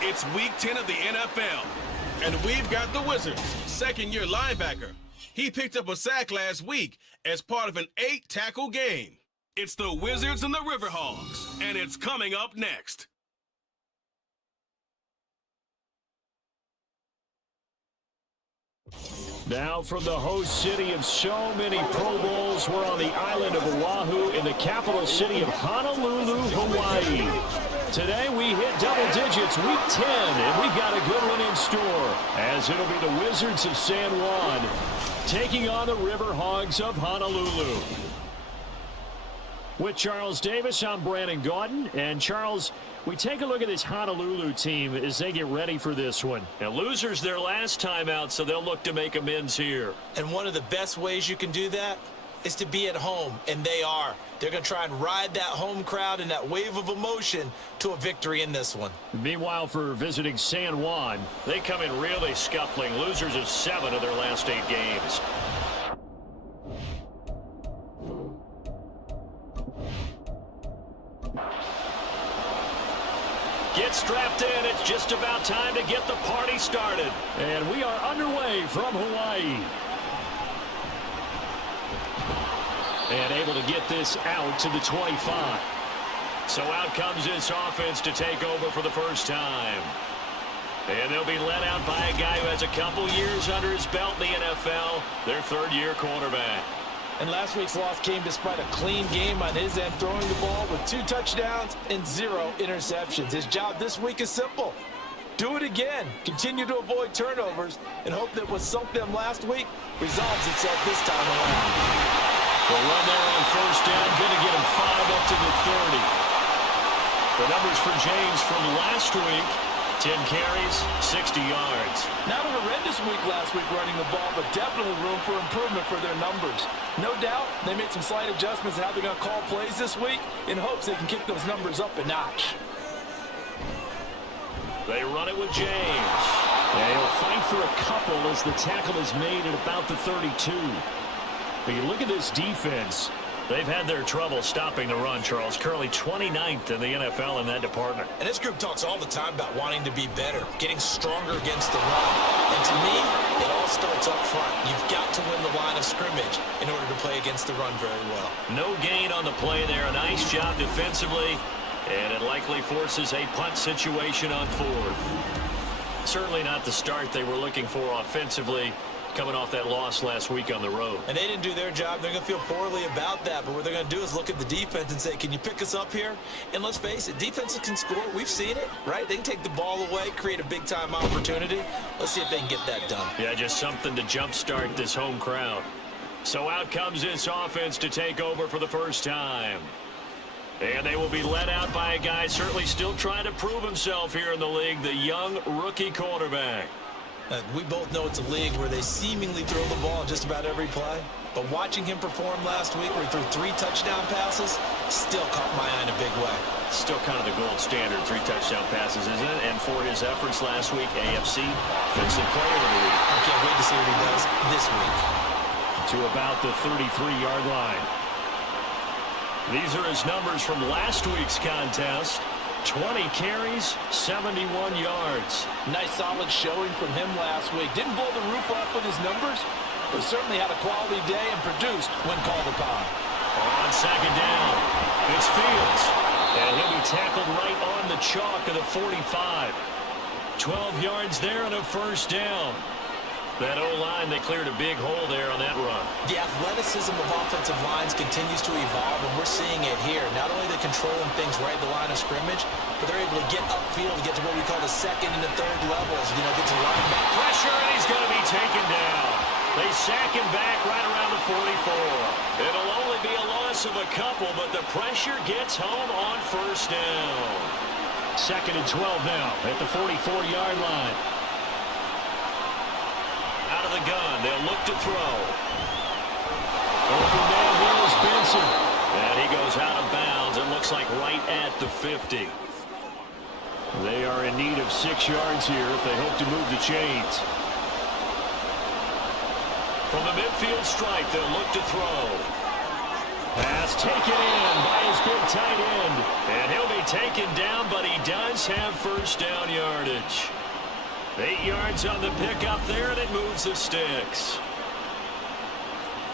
It's Week 10 of the NFL, and we've got the Wizards' second-year linebacker. He picked up a sack last week as part of an 8-tackle game. It's the Wizards and the River Hogs, and it's coming up next. Now from the host city of so many Pro Bowls, we're on the island of Oahu in the capital city of Honolulu, Hawaii. Today we hit double digits, Week 10, and we've got a good one in store, as it'll be the Wizards of San Juan taking on the River Hogs of Honolulu. With Charles Davis, I'm Brandon Gordon, and Charles, we take a look at this Honolulu team as they get ready for this one. Now, losers their last time out, so they'll look to make amends here. And one of the best ways you can do that is to be at home, and they are. They're going to try and ride that home crowd and that wave of emotion to a victory in this one. Meanwhile, for visiting San Juan, they come in really scuffling. Losers of 7 of their last 8 games. Get strapped in. It's just about time to get the party started. And we are underway from Hawaii. And able to get this out to the 25. So out comes this offense to take over for the first time. And they'll be led out by a guy who has a couple years under his belt in the NFL, their third-year quarterback. And last week's loss came despite a clean game on his end, throwing the ball with 2 touchdowns and 0 interceptions. His job this week is simple. Do it again. Continue to avoid turnovers and hope that what sunk them last week resolves itself this time around. The run there on first down, going to get him 5 up to the 30. The numbers for James from last week, 10 carries, 60 yards. Not a horrendous week last week running the ball, but definitely room for improvement for their numbers. No doubt, they made some slight adjustments in how they're going to call plays this week in hopes they can kick those numbers up a notch. They run it with James. And he'll fight for a couple as the tackle is made at about the 32. But you look at this defense. They've had their trouble stopping the run, Charles. Currently 29th in the NFL in that department. And this group talks all the time about wanting to be better, getting stronger against the run. And to me, it all starts up front. You've got to win the line of scrimmage in order to play against the run very well. No gain on the play there. A nice job defensively. And it likely forces a punt situation on 4th. Certainly not the start they were looking for offensively, coming off that loss last week on the road. And they didn't do their job. They're going to feel poorly about that. But what they're going to do is look at the defense and say, can you pick us up here? And let's face it, defenses can score. We've seen it, right? They can take the ball away, create a big-time opportunity. Let's see if they can get that done. Yeah, just something to jumpstart this home crowd. So out comes this offense to take over for the first time. And they will be led out by a guy certainly still trying to prove himself here in the league, the young rookie quarterback. We both know it's a league where they seemingly throw the ball just about every play. But watching him perform last week where he threw 3 touchdown passes still caught my eye in a big way. Still kind of the gold standard, 3 touchdown passes, isn't it? And for his efforts last week, AFC Offensive Player of the Week. I can't wait to see what he does this week. To about the 33-yard line. These are his numbers from last week's contest. 20 carries, 71 yards. Nice solid showing from him last week. Didn't blow the roof off with his numbers, but certainly had a quality day and produced when called upon. On second down, it's Fields. And he'll be tackled right on the chalk of the 45. 12 yards there and a first down. That O-line, they cleared a big hole there on that run. The athleticism of offensive lines continues to evolve, and we're seeing it here. Not only are they controlling things right at the line of scrimmage, but they're able to get upfield to get to what we call the second and the third levels, get to linebacker. Pressure, and he's going to be taken down. They sack him back right around the 44. It'll only be a loss of a couple, but the pressure gets home on first down. 2nd and 12 now at the 44-yard line. Out of the gun, they'll look to throw. Open down here is Benson. And he goes out of bounds. It looks like right at the 50. They are in need of 6 yards here if they hope to move the chains. From the midfield stripe, they'll look to throw. Pass taken in by his big tight end. And he'll be taken down, but he does have first down yardage. 8 yards on the pickup there, and it moves the sticks.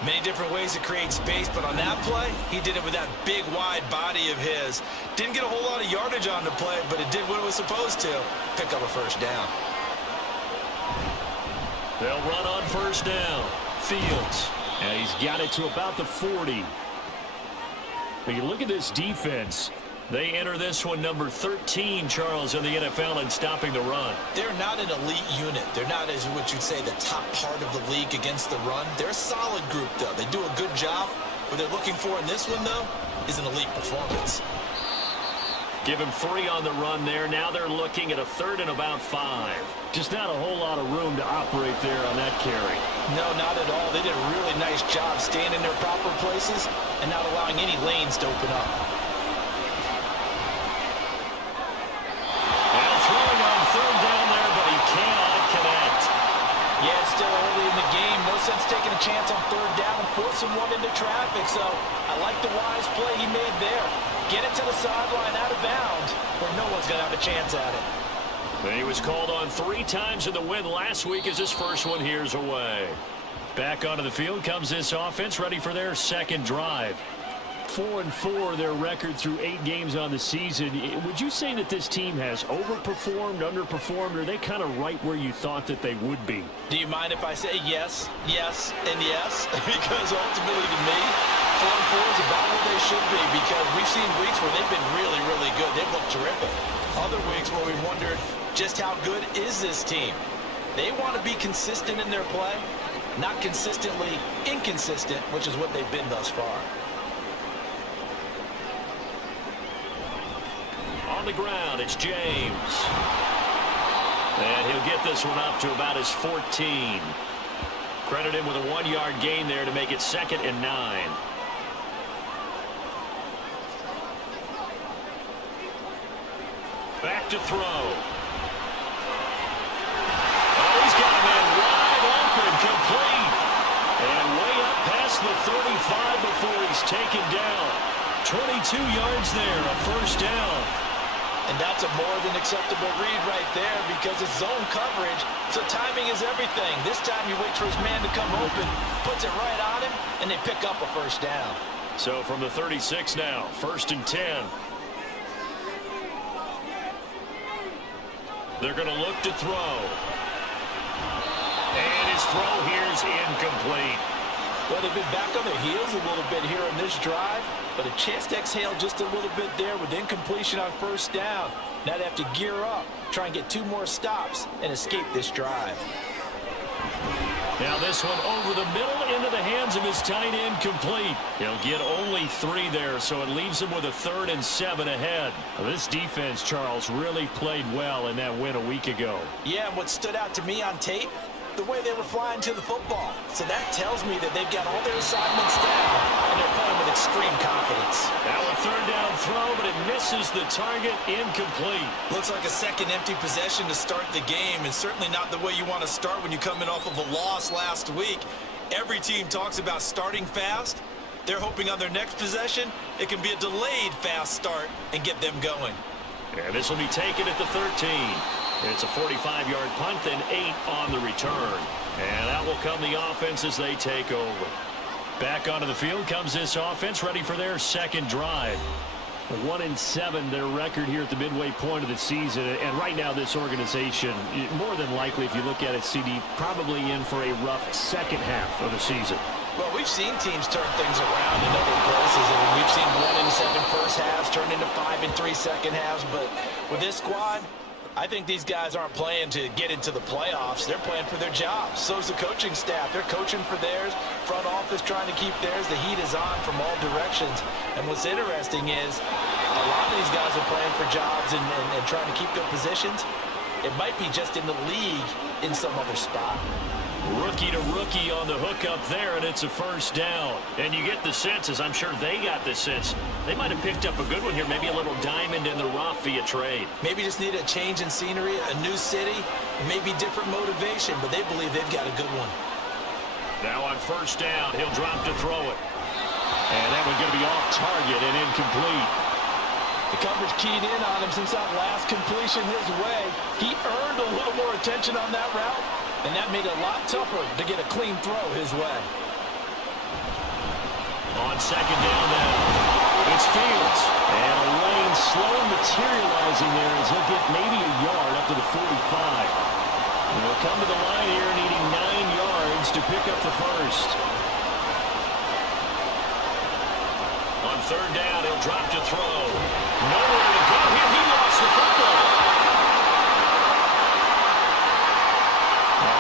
Many different ways to create space, but on that play, he did it with that big, wide body of his. Didn't get a whole lot of yardage on the play, but it did what it was supposed to. Pick up a first down. They'll run on first down. Fields. And he's got it to about the 40. But you look at this defense. They enter this one number 13, Charles, in the NFL in stopping the run. They're not an elite unit. They're not, as what you'd say, the top part of the league against the run. They're a solid group, though. They do a good job. What they're looking for in this one, though, is an elite performance. Give him 3 on the run there. Now they're looking at a 3rd and about 5. Just not a whole lot of room to operate there on that carry. No, not at all. They did a really nice job staying in their proper places and not allowing any lanes to open up. And throwing on 3rd down there, but he cannot connect. Yeah, it's still early in the game. No sense taking a chance on 3rd down and forcing one into traffic. So I like the wise play he made there. Get it to the sideline out of bounds where no one's going to have a chance at it. He was called on 3 times in the win last week as his first one here's away. Back onto the field comes this offense, ready for their second drive. 4-4 their record through 8 games on the season. Would you say that this team has overperformed, underperformed, or are they kind of right where you thought that they would be? Do you mind if I say yes, yes, and yes? Because ultimately to me, 4-4 is about where they should be, because we've seen weeks where they've been really, really good. They've looked terrific. Other weeks where we've wondered just how good is this team. They want to be consistent in their play, not consistently inconsistent, which is what they've been thus far. On the ground, it's James. And he'll get this one up to about his 14. Credit him with a 1-yard gain there to make it 2nd and 9. Back to throw. Oh, he's got a man wide open, complete. And way up past the 35 before he's taken down. 22 yards there, a first down. And that's a more than acceptable read right there because it's zone coverage, so timing is everything. This time he waits for his man to come open, puts it right on him, and they pick up a first down. So from the 36 now, 1st and 10. They're going to look to throw. And his throw here is incomplete. Well, they've been back on their heels a little bit here in this drive, but a chance to exhale just a little bit there with incompletion on first down. Now they have to gear up, try and get 2 more stops, and escape this drive. Now this one over the middle into the hands of his tight end, complete. He'll get only 3 there, so it leaves him with a 3rd and 7 ahead. Well, this defense, Charles, really played well in that win a week ago. Yeah, and what stood out to me on tape, the way they were flying to the football. So that tells me that they've got all their assignments down, and they're playing with extreme confidence. Now a 3rd down throw, but it misses the target, incomplete. Looks like a second empty possession to start the game, and certainly not the way you want to start when you're coming off of a loss last week. Every team talks about starting fast. They're hoping on their next possession, it can be a delayed fast start and get them going. And this will be taken at the 13. It's a 45-yard punt, then 8 on the return. And out will come the offense as they take over. Back onto the field comes this offense, ready for their second drive. 1-7 their record here at the midway point of the season. And right now this organization, more than likely, if you look at it, CD, probably in for a rough second half of the season. Well, we've seen teams turn things around in other places. I mean, we've seen 1-7 first halves turn into 5-3 second halves. But with this squad, I think these guys aren't playing to get into the playoffs. They're playing for their jobs. So's the coaching staff. They're coaching for theirs. Front office trying to keep theirs. The heat is on from all directions. And what's interesting is a lot of these guys are playing for jobs and trying to keep their positions. It might be just in the league in some other spot. Rookie to rookie on the hook up there, and it's a first down. And you get the sense, as I'm sure they got the sense, they might have picked up a good one here, maybe a little diamond in the rough via trade. Maybe just need a change in scenery, a new city, maybe different motivation, but they believe they've got a good one. Now on first down, he'll drop to throw it. And that one's going to be off target and incomplete. The coverage keyed in on him since that last completion his way. He earned a little more attention on that route, and that made it a lot tougher to get a clean throw his way. On second down now, it's Fields. And a lane slow materializing there as he'll get maybe a yard up to the 45. They'll come to the line here needing 9 yards to pick up the first. On third down, he'll drop to throw. Nowhere to go here. He lost the football.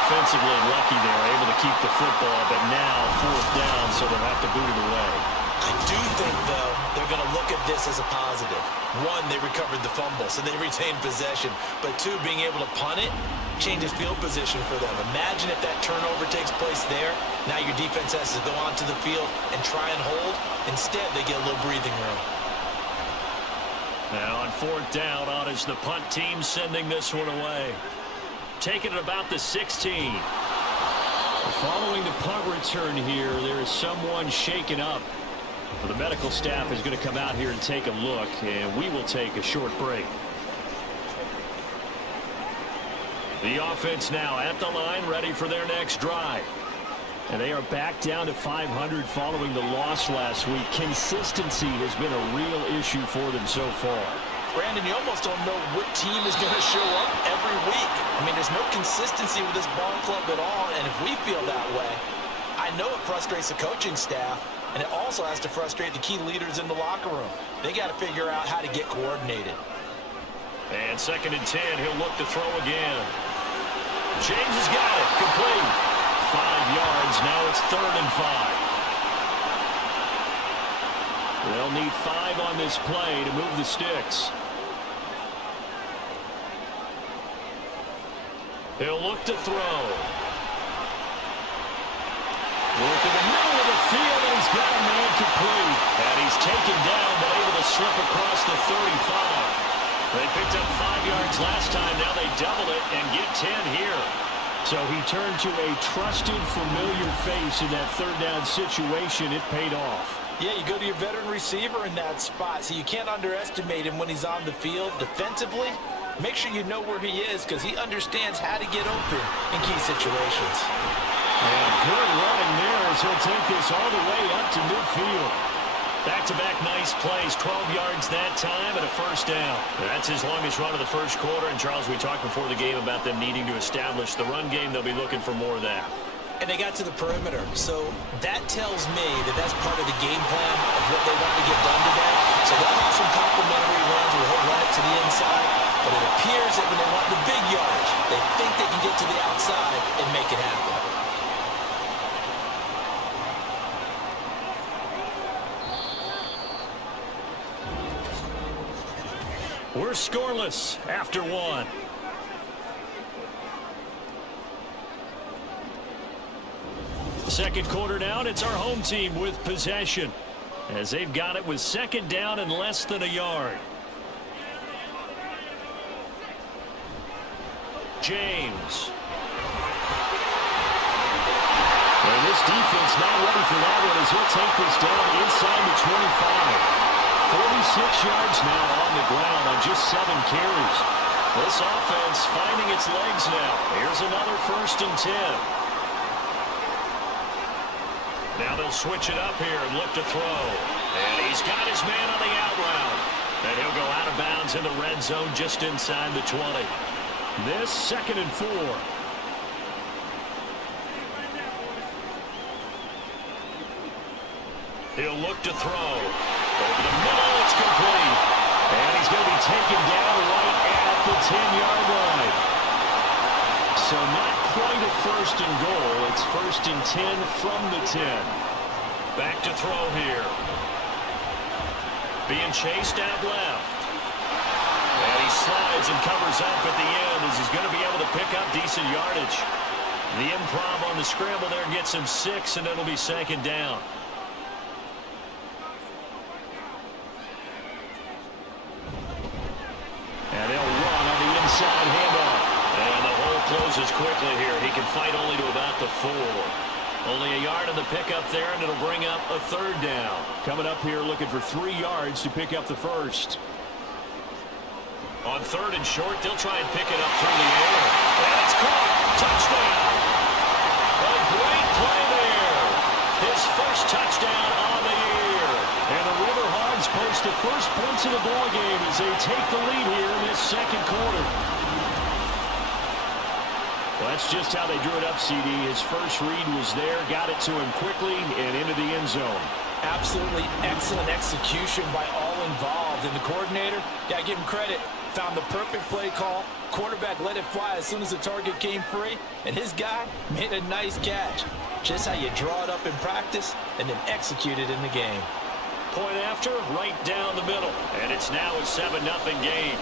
Offensively lucky there, able to keep the football, but now fourth down, so they'll have to boot it away. I do think, though, they're going to look at this as a positive. One, they recovered the fumble, so they retained possession. But two, being able to punt it changes field position for them. Imagine if that turnover takes place there. Now your defense has to go onto the field and try and hold. Instead, they get a little breathing room. Now on fourth down, on is the punt team sending this one away. Taking it about the 16. Following the punt return here, there is someone shaken up. Well, the medical staff is going to come out here and take a look, and we will take a short break. The offense now at the line, ready for their next drive. And they are back down to 500 following the loss last week. Consistency has been a real issue for them so far. Brandon, you almost don't know what team is going to show up every week. I mean, there's no consistency with this ball club at all, and if we feel that way, I know it frustrates the coaching staff, and it also has to frustrate the key leaders in the locker room. They got to figure out how to get coordinated. And second and 10, he'll look to throw again. James has got it, complete. 5 yards, now it's third and 5. They'll need 5 on this play to move the sticks. He'll look to throw. Look in the middle of the field, and he's got a man complete. And he's taken down, but able to slip across the 35. They picked up 5 yards last time. Now they double it and get 10 here. So he turned to a trusted, familiar face in that third down situation. It paid off. Yeah, you go to your veteran receiver in that spot, so you can't underestimate him when he's on the field. Defensively, make sure you know where he is because he understands how to get open in key situations. And good running there as he'll take this all the way up to midfield. Back-to-back nice plays, 12 yards that time and a first down. That's his longest run of the first quarter. And, Charles, we talked before the game about them needing to establish the run game. They'll be looking for more of that. And they got to the perimeter, so that tells me that that's part of the game plan of what they want to get done today. So they'll have some complimentary runs where he'll run it to the inside, but it appears that when they want the big yardage, they think they can get to the outside and make it happen. We're scoreless after one. Second quarter down, it's our home team with possession as they've got it with second down and less than a yard. James. And this defense not ready for that one as he'll take this down inside the 25. 46 yards now on the ground on just 7 carries. This offense finding its legs now. Here's another first and 10. Now they'll switch it up here and look to throw. And he's got his man on the out route. And he'll go out of bounds in the red zone just inside the 20. This second and 4. He'll look to throw. Over the middle, it's complete. And he's going to be taken down right at the 10-yard line. So not quite a first and goal. It's first and 10 from the 10. Back to throw here. Being chased out left. And he slides and covers up at the end as he's going to be able to pick up decent yardage. The improv on the scramble there gets him 6, and it'll be second down. And they'll run on the inside handoff. And the hole closes quickly here. He can fight only to about the 4. Only a yard on the pickup there, and it'll bring up a third down. Coming up here looking for 3 yards to pick up the first. On third and short, they'll try and pick it up through the air. And it's caught. Touchdown. A great play there. His first touchdown on the year. And the River Hogs post the first points of the ball game as they take the lead here in this second quarter. Well, that's just how they drew it up, CD. His first read was there, got it to him quickly, and into the end zone. Absolutely excellent execution by all involved. And the coordinator, got to give him credit, found the perfect play call. Quarterback let it fly as soon as the target came free, and his guy made a nice catch. Just how you draw it up in practice and then execute it in the game. Point after, right down the middle. And it's now a 7-0 game.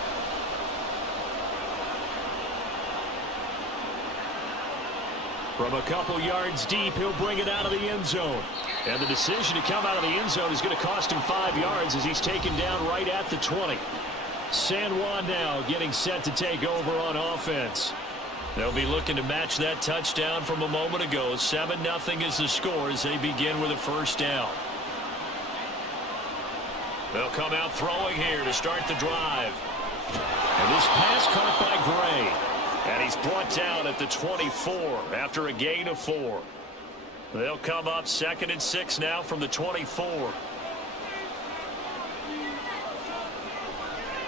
From a couple yards deep, he'll bring it out of the end zone. And the decision to come out of the end zone is going to cost him 5 yards as he's taken down right at the 20. San Juan now getting set to take over on offense. They'll be looking to match that touchdown from a moment ago. 7-0 is the score as they begin with a first down. They'll come out throwing here to start the drive. And this pass caught by Gray. And he's brought down at the 24 after a gain of 4. They'll come up 2nd and 6 now from the 24.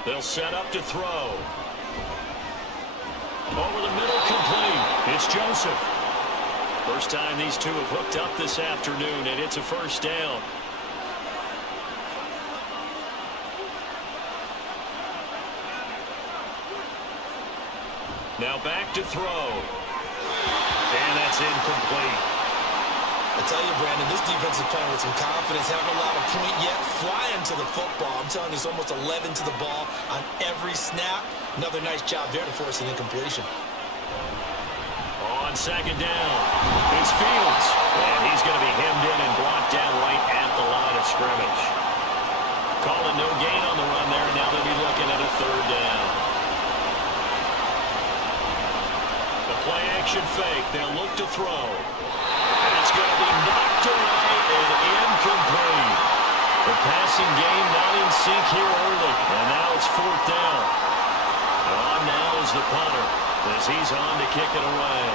They'll set up to throw. Over the middle, complete. It's Joseph. First time these two have hooked up this afternoon, and it's a first down. Now back to throw. And that's incomplete. I tell you, Brandon, this defense is playing with some confidence. Haven't allowed a point yet. Flying to the football. I'm telling you, it's almost 11 to the ball on every snap. Another nice job there to force an incompletion. On second down, it's Fields. And he's going to be hemmed in and brought down right at the line of scrimmage. Calling no gain on the run there. Now they'll be looking at a third down. Play action fake. They'll look to throw. And it's going to be knocked away and incomplete. The passing game not in sync here early. And now it's 4th down. On now is the punter as he's on to kick it away.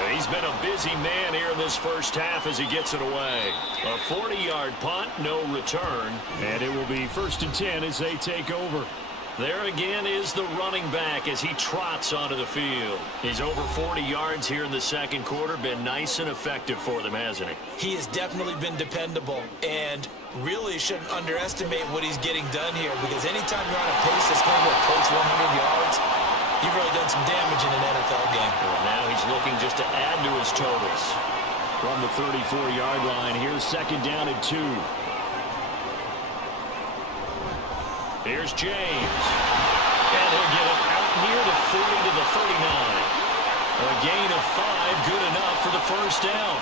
And he's been a busy man here in this first half as he gets it away. A 40-yard punt, no return. And it will be 1st and 10 as they take over. There again is the running back as he trots onto the field. He's over 40 yards here in the second quarter. Been nice and effective for them, hasn't he? He has definitely been dependable, and really shouldn't underestimate what he's getting done here, because anytime you're on a pace that's going to approach 100 yards, you've really done some damage in an NFL game. Well, now he's looking just to add to his totals. From the 34-yard line, here's 2nd down and 2. Here's James. And he'll get it out near the 40 to the 39. A gain of 5, good enough for the first down.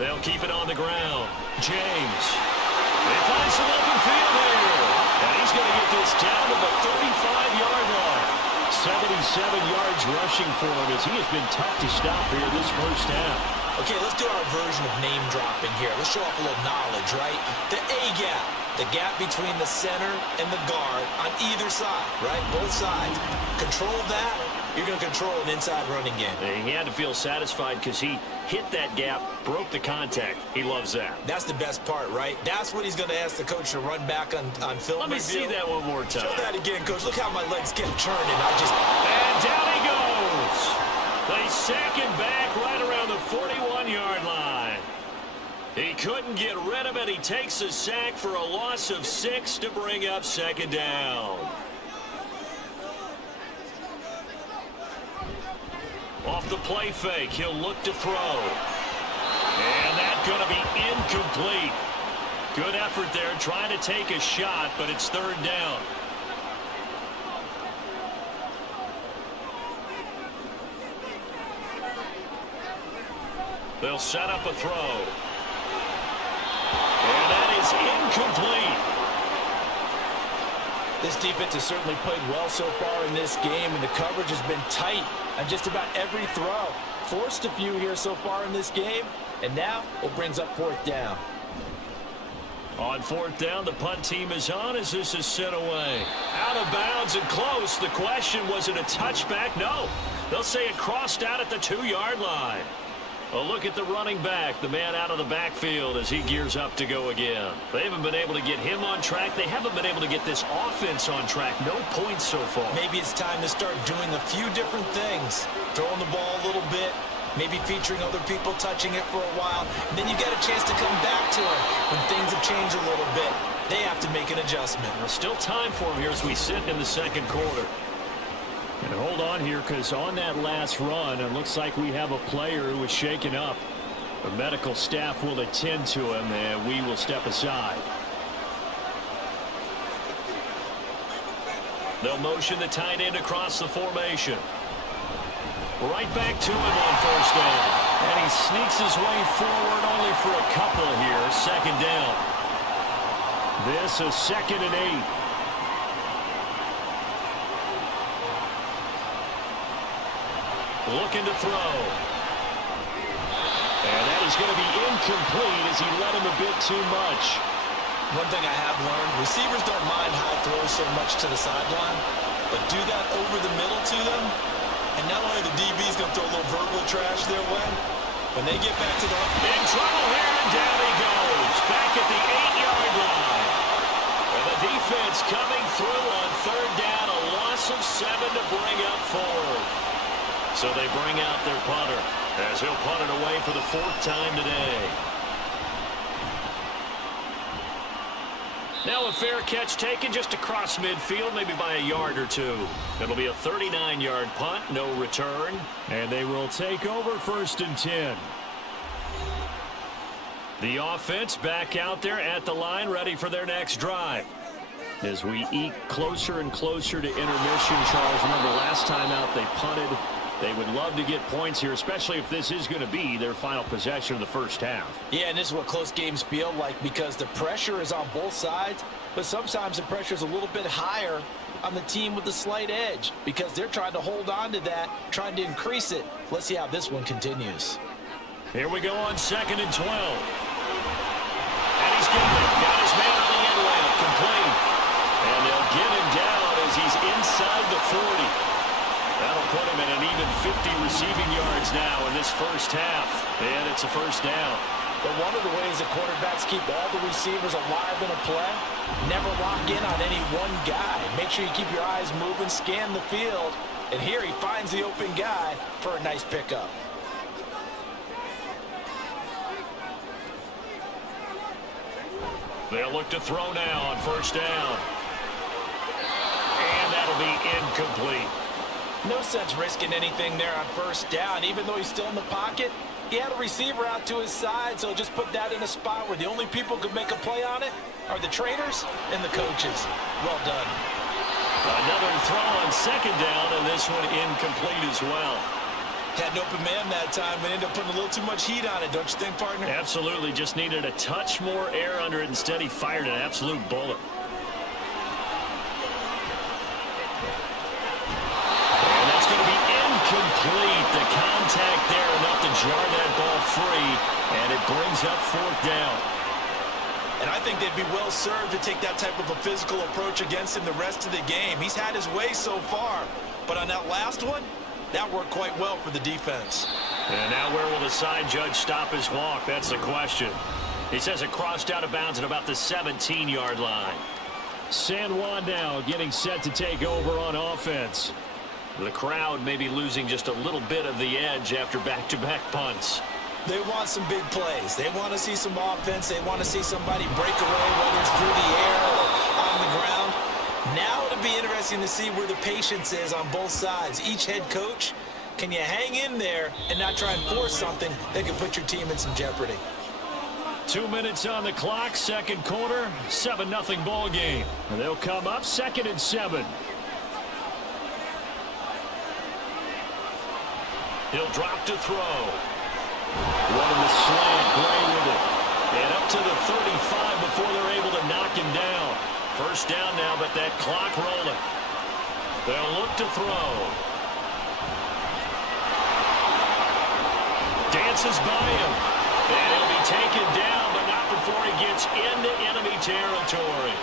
They'll keep it on the ground. James. They find some open field there. And he's going to get this down to the 35-yard line. 77 yards rushing for him as he has been tough to stop here this first half. Okay, let's do our version of name dropping here. Let's show off a little knowledge, right? The A-gap, the gap between the center and the guard on either side, right? Both sides. Control that, you're going to control an inside running game. He had to feel satisfied because he hit that gap, broke the contact. He loves that. That's the best part, right? That's what he's going to ask the coach to run back on film Let me see that one more time. Show that again, coach. Look how my legs kept churning. And down he goes. They sack him back right around the 41-yard line. He couldn't get rid of it. He takes a sack for a loss of 6 to bring up 2nd down. Off the play fake, he'll look to throw. And that's going to be incomplete. Good effort there, trying to take a shot, but it's 3rd down. They'll set up a throw. And that is incomplete. This defense has certainly played well so far in this game, and the coverage has been tight on just about every throw. Forced a few here so far in this game, and now it brings up fourth down. On fourth down, the punt team is on as this is sent away. Out of bounds and close. The question, was it a touchback? No. They'll say it crossed out at the 2-yard line. A look at the running back, the man out of the backfield as he gears up to go again. They haven't been able to get him on track. They haven't been able to get this offense on track. No points so far. Maybe it's time to start doing a few different things. Throwing the ball a little bit, maybe featuring other people touching it for a while, and then you get a chance to come back to it when things have changed a little bit. They have to make an adjustment. There's still time for him here as we sit in the second quarter. And hold on here, because on that last run, it looks like we have a player who was shaken up. The medical staff will attend to him, and we will step aside. They'll motion the tight end across the formation. Right back to him on first down. And he sneaks his way forward only for a couple here. Second down. This is 2nd and 8. Looking to throw. And that is going to be incomplete as he let him a bit too much. One thing I have learned, receivers don't mind high throws so much to the sideline, but do that over the middle to them, and not only the DB's going to throw a little verbal trash their way, when they get back to the... In trouble here, and down he goes. Back at the 8-yard line. And the defense coming through on third down, a loss of 7 to bring up fourth. So they bring out their punter as he'll punt it away for the 4th time today. Now a fair catch taken just across midfield, maybe by a yard or two. It'll be a 39-yard punt, no return. And they will take over 1st and 10. The offense back out there at the line, ready for their next drive. As we eke closer and closer to intermission, Charles, remember last time out they punted. They would love to get points here, especially if this is going to be their final possession of the first half. Yeah, and this is what close games feel like because the pressure is on both sides, but sometimes the pressure is a little bit higher on the team with the slight edge because they're trying to hold on to that, trying to increase it. Let's see how this one continues. Here we go on 2nd and 12. And he's got it. Got his man on the end route, complete. And they'll get him down as he's inside the 40. That'll put him at an even 50 receiving yards now in this first half. And it's a first down. But one of the ways that quarterbacks keep all the receivers alive in a play, never lock in on any one guy. Make sure you keep your eyes moving, scan the field. And here he finds the open guy for a nice pickup. They'll look to throw now on first down. And that'll be incomplete. No sense risking anything there on first down. Even though he's still in the pocket, he had a receiver out to his side, so just put that in a spot where the only people who could make a play on it are the trainers and the coaches. Well done. Another throw on second down, and this one incomplete as well. Had an open man that time, but ended up putting a little too much heat on it, don't you think, partner? Absolutely. Just needed a touch more air under it. Instead, he fired an absolute bullet. Complete. The contact there enough to jar that ball free, and it brings up 4th down. And I think they'd be well served to take that type of a physical approach against him the rest of the game. He's had his way so far, but on that last one, that worked quite well for the defense. And now where will the side judge stop his walk? That's the question. He says it crossed out of bounds at about the 17-yard line. San Juan now getting set to take over on offense. The crowd may be losing just a little bit of the edge after back-to-back punts. They want some big plays. They want to see some offense. They want to see somebody break away, whether it's through the air or on the ground. Now it'll be interesting to see where the patience is on both sides. Each head coach, can you hang in there and not try and force something that can put your team in some jeopardy? 2 minutes on the clock, second quarter, 7-0 ball game. And they'll come up 2nd and 7. He'll drop to throw. Running the slant, Gray with it. And up to the 35 before they're able to knock him down. First down now, but that clock rolling. They'll look to throw. Dances by him. And he'll be taken down, but not before he gets into enemy territory.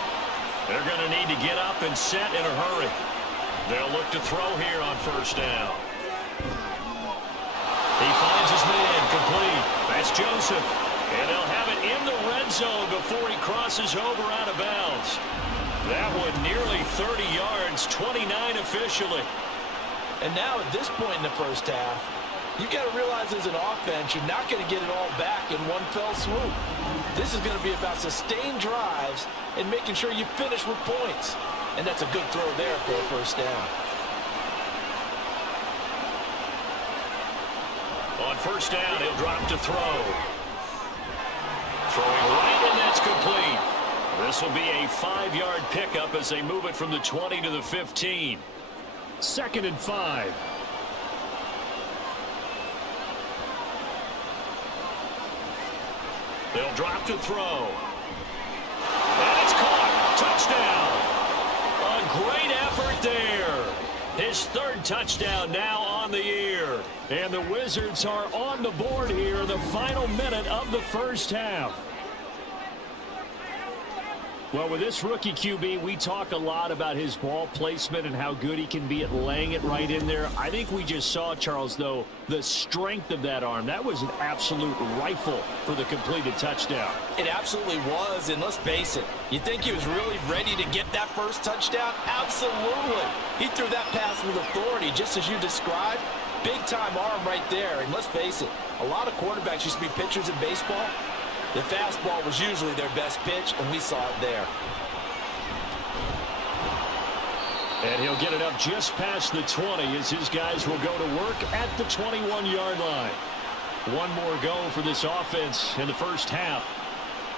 They're going to need to get up and set in a hurry. They'll look to throw here on first down. He finds his man complete. That's Joseph. And they'll have it in the red zone before he crosses over out of bounds. That one nearly 30 yards, 29 officially. And now at this point in the first half, you've got to realize as an offense, you're not going to get it all back in one fell swoop. This is going to be about sustained drives and making sure you finish with points. And that's a good throw there for a first down. On first down, he'll drop to throw. Throwing right, and that's complete. This will be a 5-yard pickup as they move it from the 20 to the 15. 2nd and 5. They'll drop to throw. And it's caught. Touchdown. A great effort there. His 3rd touchdown now on the year. And the Wizards are on the board here in the final minute of the first half. Well, with this rookie QB, we talk a lot about his ball placement and how good he can be at laying it right in there. I think we just saw, Charles, though, the strength of that arm. That was an absolute rifle for the completed touchdown. It absolutely was, and let's face it, you think he was really ready to get that first touchdown? Absolutely. He threw that pass with authority, just as you described. Big-time arm right there, and let's face it, a lot of quarterbacks used to be pitchers in baseball. The fastball was usually their best pitch, and we saw it there. And he'll get it up just past the 20 as his guys will go to work at the 21-yard line. One more go for this offense in the first half.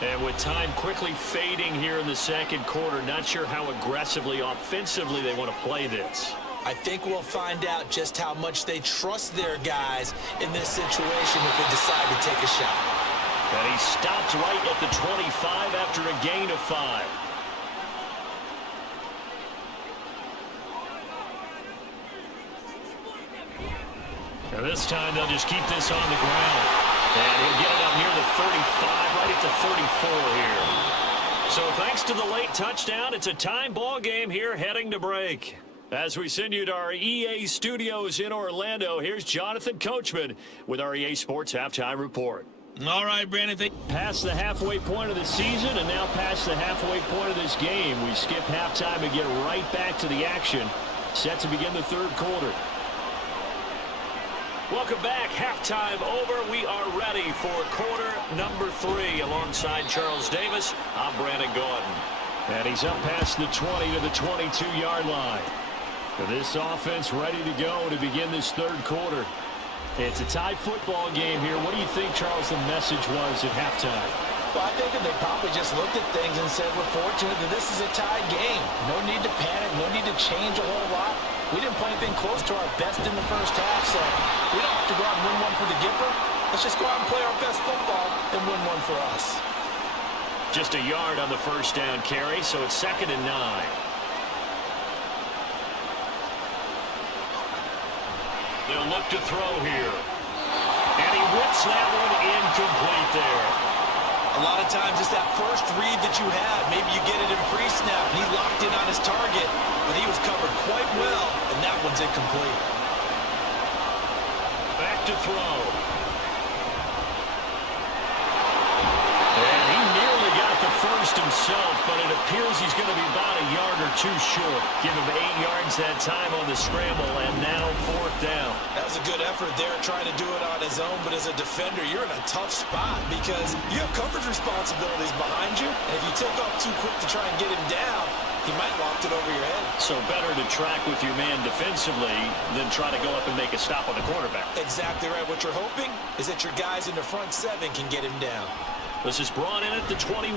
And with time quickly fading here in the second quarter, not sure how aggressively, offensively they want to play this. I think we'll find out just how much they trust their guys in this situation if they decide to take a shot. And he stopped right at the 25 after a gain of 5. And this time they'll just keep this on the ground. And he'll get it up near the 35, right at the 34 here. So thanks to the late touchdown, it's a time ball game here heading to break. As we send you to our EA studios in Orlando, here's Jonathan Coachman with our EA Sports Halftime Report. All right, Brandon. Past the halfway point of the season and now past the halfway point of this game. We skip halftime and get right back to the action. Set to begin the third quarter. Welcome back. Halftime over. We are ready for quarter number 3. Alongside Charles Davis, I'm Brandon Gordon. And he's up past the 20 to the 22-yard line. This offense ready to go to begin this third quarter. It's a tie football game here. What do you think, Charles, the message was at halftime? Well, I think that they probably just looked at things and said, we're fortunate that this is a tie game. No need to panic, no need to change a whole lot. We didn't play anything close to our best in the first half, so we don't have to go out and win one for the Gipper. Let's just go out and play our best football and win one for us. Just a yard on the first down carry, so it's 2nd and 9. They'll look to throw here. And he whips that one incomplete there. A lot of times it's that first read that you have. Maybe you get it in pre-snap. He locked in on his target, but he was covered quite well, and that one's incomplete. Back to throw. And he nearly got the first himself, but it appears he's going to be about a yard or 2 short. Give him 8 yards that time on the scramble, and now 4th down. That was a good effort there, trying to do it on his own, but as a defender, you're in a tough spot because you have coverage responsibilities behind you, and if you take off too quick to try and get him down, he might loft it over your head. So better to track with your man defensively than try to go up and make a stop on the quarterback. Exactly right. What you're hoping is that your guys in the front 7 can get him down. This is brought in at the 21.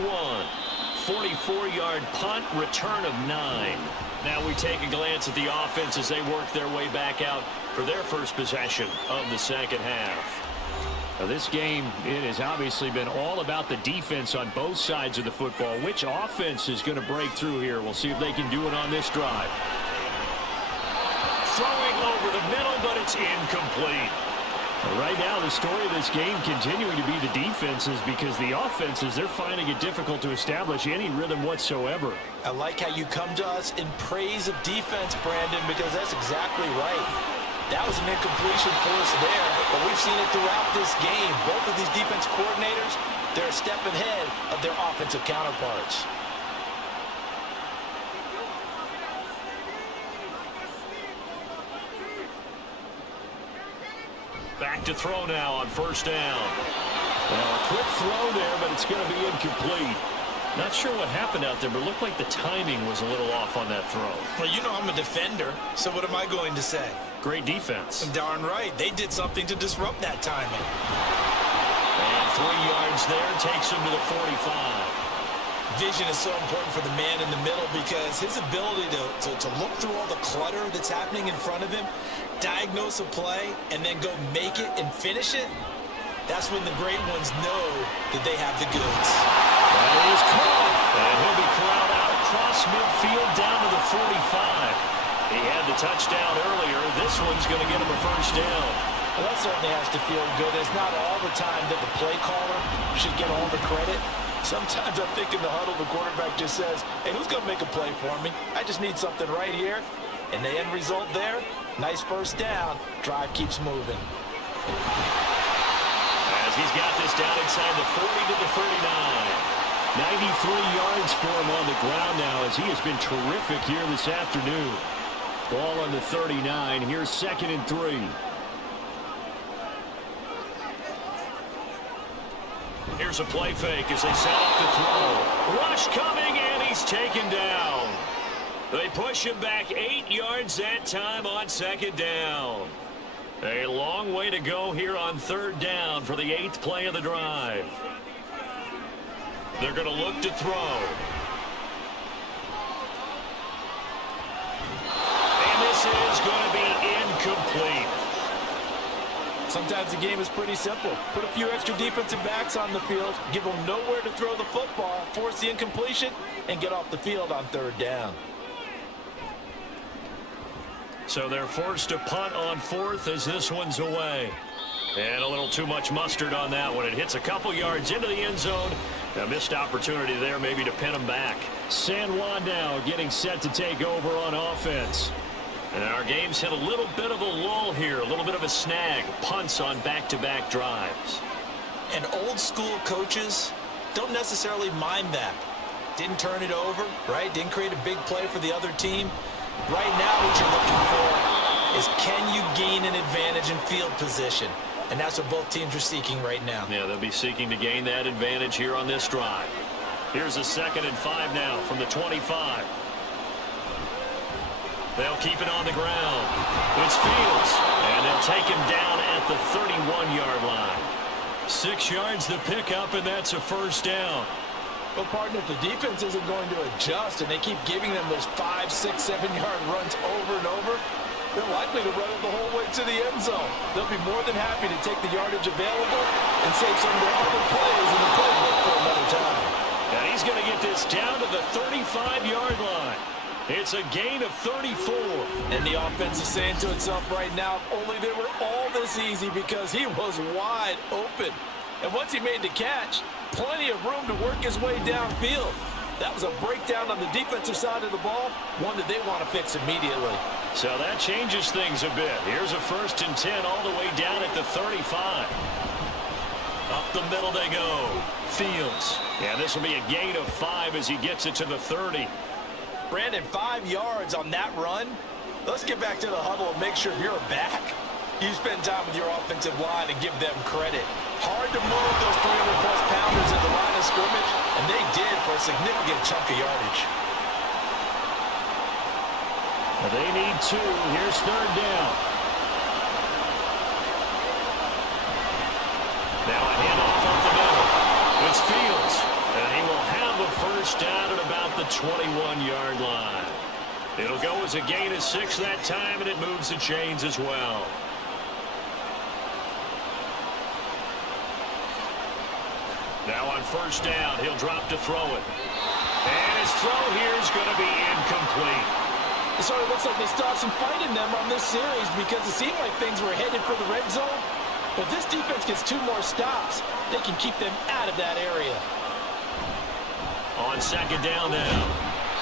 44-yard punt, return of 9. Now we take a glance at the offense as they work their way back out for their first possession of the second half. Now, this game, it has obviously been all about the defense on both sides of the football. Which offense is going to break through here? We'll see if they can do it on this drive. Throwing over the middle, but it's incomplete. Right now, the story of this game continuing to be the defenses, because the offenses, they're finding it difficult to establish any rhythm whatsoever. I like how you come to us in praise of defense, Brandon, because that's exactly right. That was an incompletion for us there, but we've seen it throughout this game. Both of these defense coordinators, they're a step ahead of their offensive counterparts. Back to throw now on first down. Well, a quick throw there, but it's going to be incomplete. Not sure what happened out there, but it looked like the timing was a little off on that throw. Well, you know I'm a defender, so what am I going to say? Great defense. Darn right. They did something to disrupt that timing. And 3 yards there takes him to the 45. Vision is so important for the man in the middle, because his ability to look through all the clutter that's happening in front of him, diagnose a play, and then go make it and finish it, that's when the great ones know that they have the goods. That is caught, and he'll be corralled out across midfield down to the 45. He had the touchdown earlier. This one's going to get him a first down. Well, that certainly has to feel good. It's not all the time that the play caller should get all the credit. Sometimes I think in the huddle, the quarterback just says, hey, who's going to make a play for me? I just need something right here. And the end result there, nice first down. Drive keeps moving. As he's got this down inside the 40 to the 39. 93 yards for him on the ground now, as he has been terrific here this afternoon. Ball on the 39. Here's 2nd and 3. Here's a play fake as they set up the throw. Rush coming, and he's taken down. They push him back 8 yards that time on 2nd down. A long way to go here on 3rd down for the 8th play of the drive. They're going to look to throw. And this is going to be incomplete. Sometimes the game is pretty simple. Put a few extra defensive backs on the field, give them nowhere to throw the football, force the incompletion, and get off the field on 3rd down. So they're forced to punt on 4th as this one's away. And a little too much mustard on that one. It hits a couple yards into the end zone. A missed opportunity there maybe to pin them back. San Juan now getting set to take over on offense. And our game's hit a little bit of a lull here, a little bit of a snag. Punts on back-to-back drives. And old school coaches don't necessarily mind that. Didn't turn it over, right? Didn't create a big play for the other team. Right now what you're looking for is, can you gain an advantage in field position? And that's what both teams are seeking right now. Yeah, they'll be seeking to gain that advantage here on this drive. Here's a 2nd and 5 now from the 25. They'll keep it on the ground. It's Fields, and they'll take him down at the 31-yard line. 6 yards the pickup, and that's a first down. Well, partner, if the defense isn't going to adjust and they keep giving them those 5, 6, 7-yard runs over and over, they're likely to run it the whole way to the end zone. They'll be more than happy to take the yardage available and save some of their other plays in the playbook for another time. And he's going to get this down to the 35-yard line. It's a gain of 34. And the offense is saying to itself right now, if only they were all this easy, because he was wide open. And once he made the catch, plenty of room to work his way downfield. That was a breakdown on the defensive side of the ball, one that they want to fix immediately. So that changes things a bit. Here's a 1st and 10 all the way down at the 35. Up the middle they go. Fields. Yeah, this will be a gain of 5 as he gets it to the 30. Brandon, 5 yards on that run. Let's get back to the huddle and make sure you're back. You spend time with your offensive line and give them credit. Hard to move those 300-plus pounders at the line of scrimmage, and they did for a significant chunk of yardage. They need 2. Here's 3rd down. Now a handoff up the middle. It's Fields, and he will have a first down at about the 21-yard line. It'll go as a gain of 6 that time, and it moves the chains as well. Now on first down, he'll drop to throw it. And his throw here is going to be incomplete. So it looks like they stopped some fight in them on this series because it seemed like things were headed for the red zone. But this defense gets 2 more stops. They can keep them out of that area. On second down now,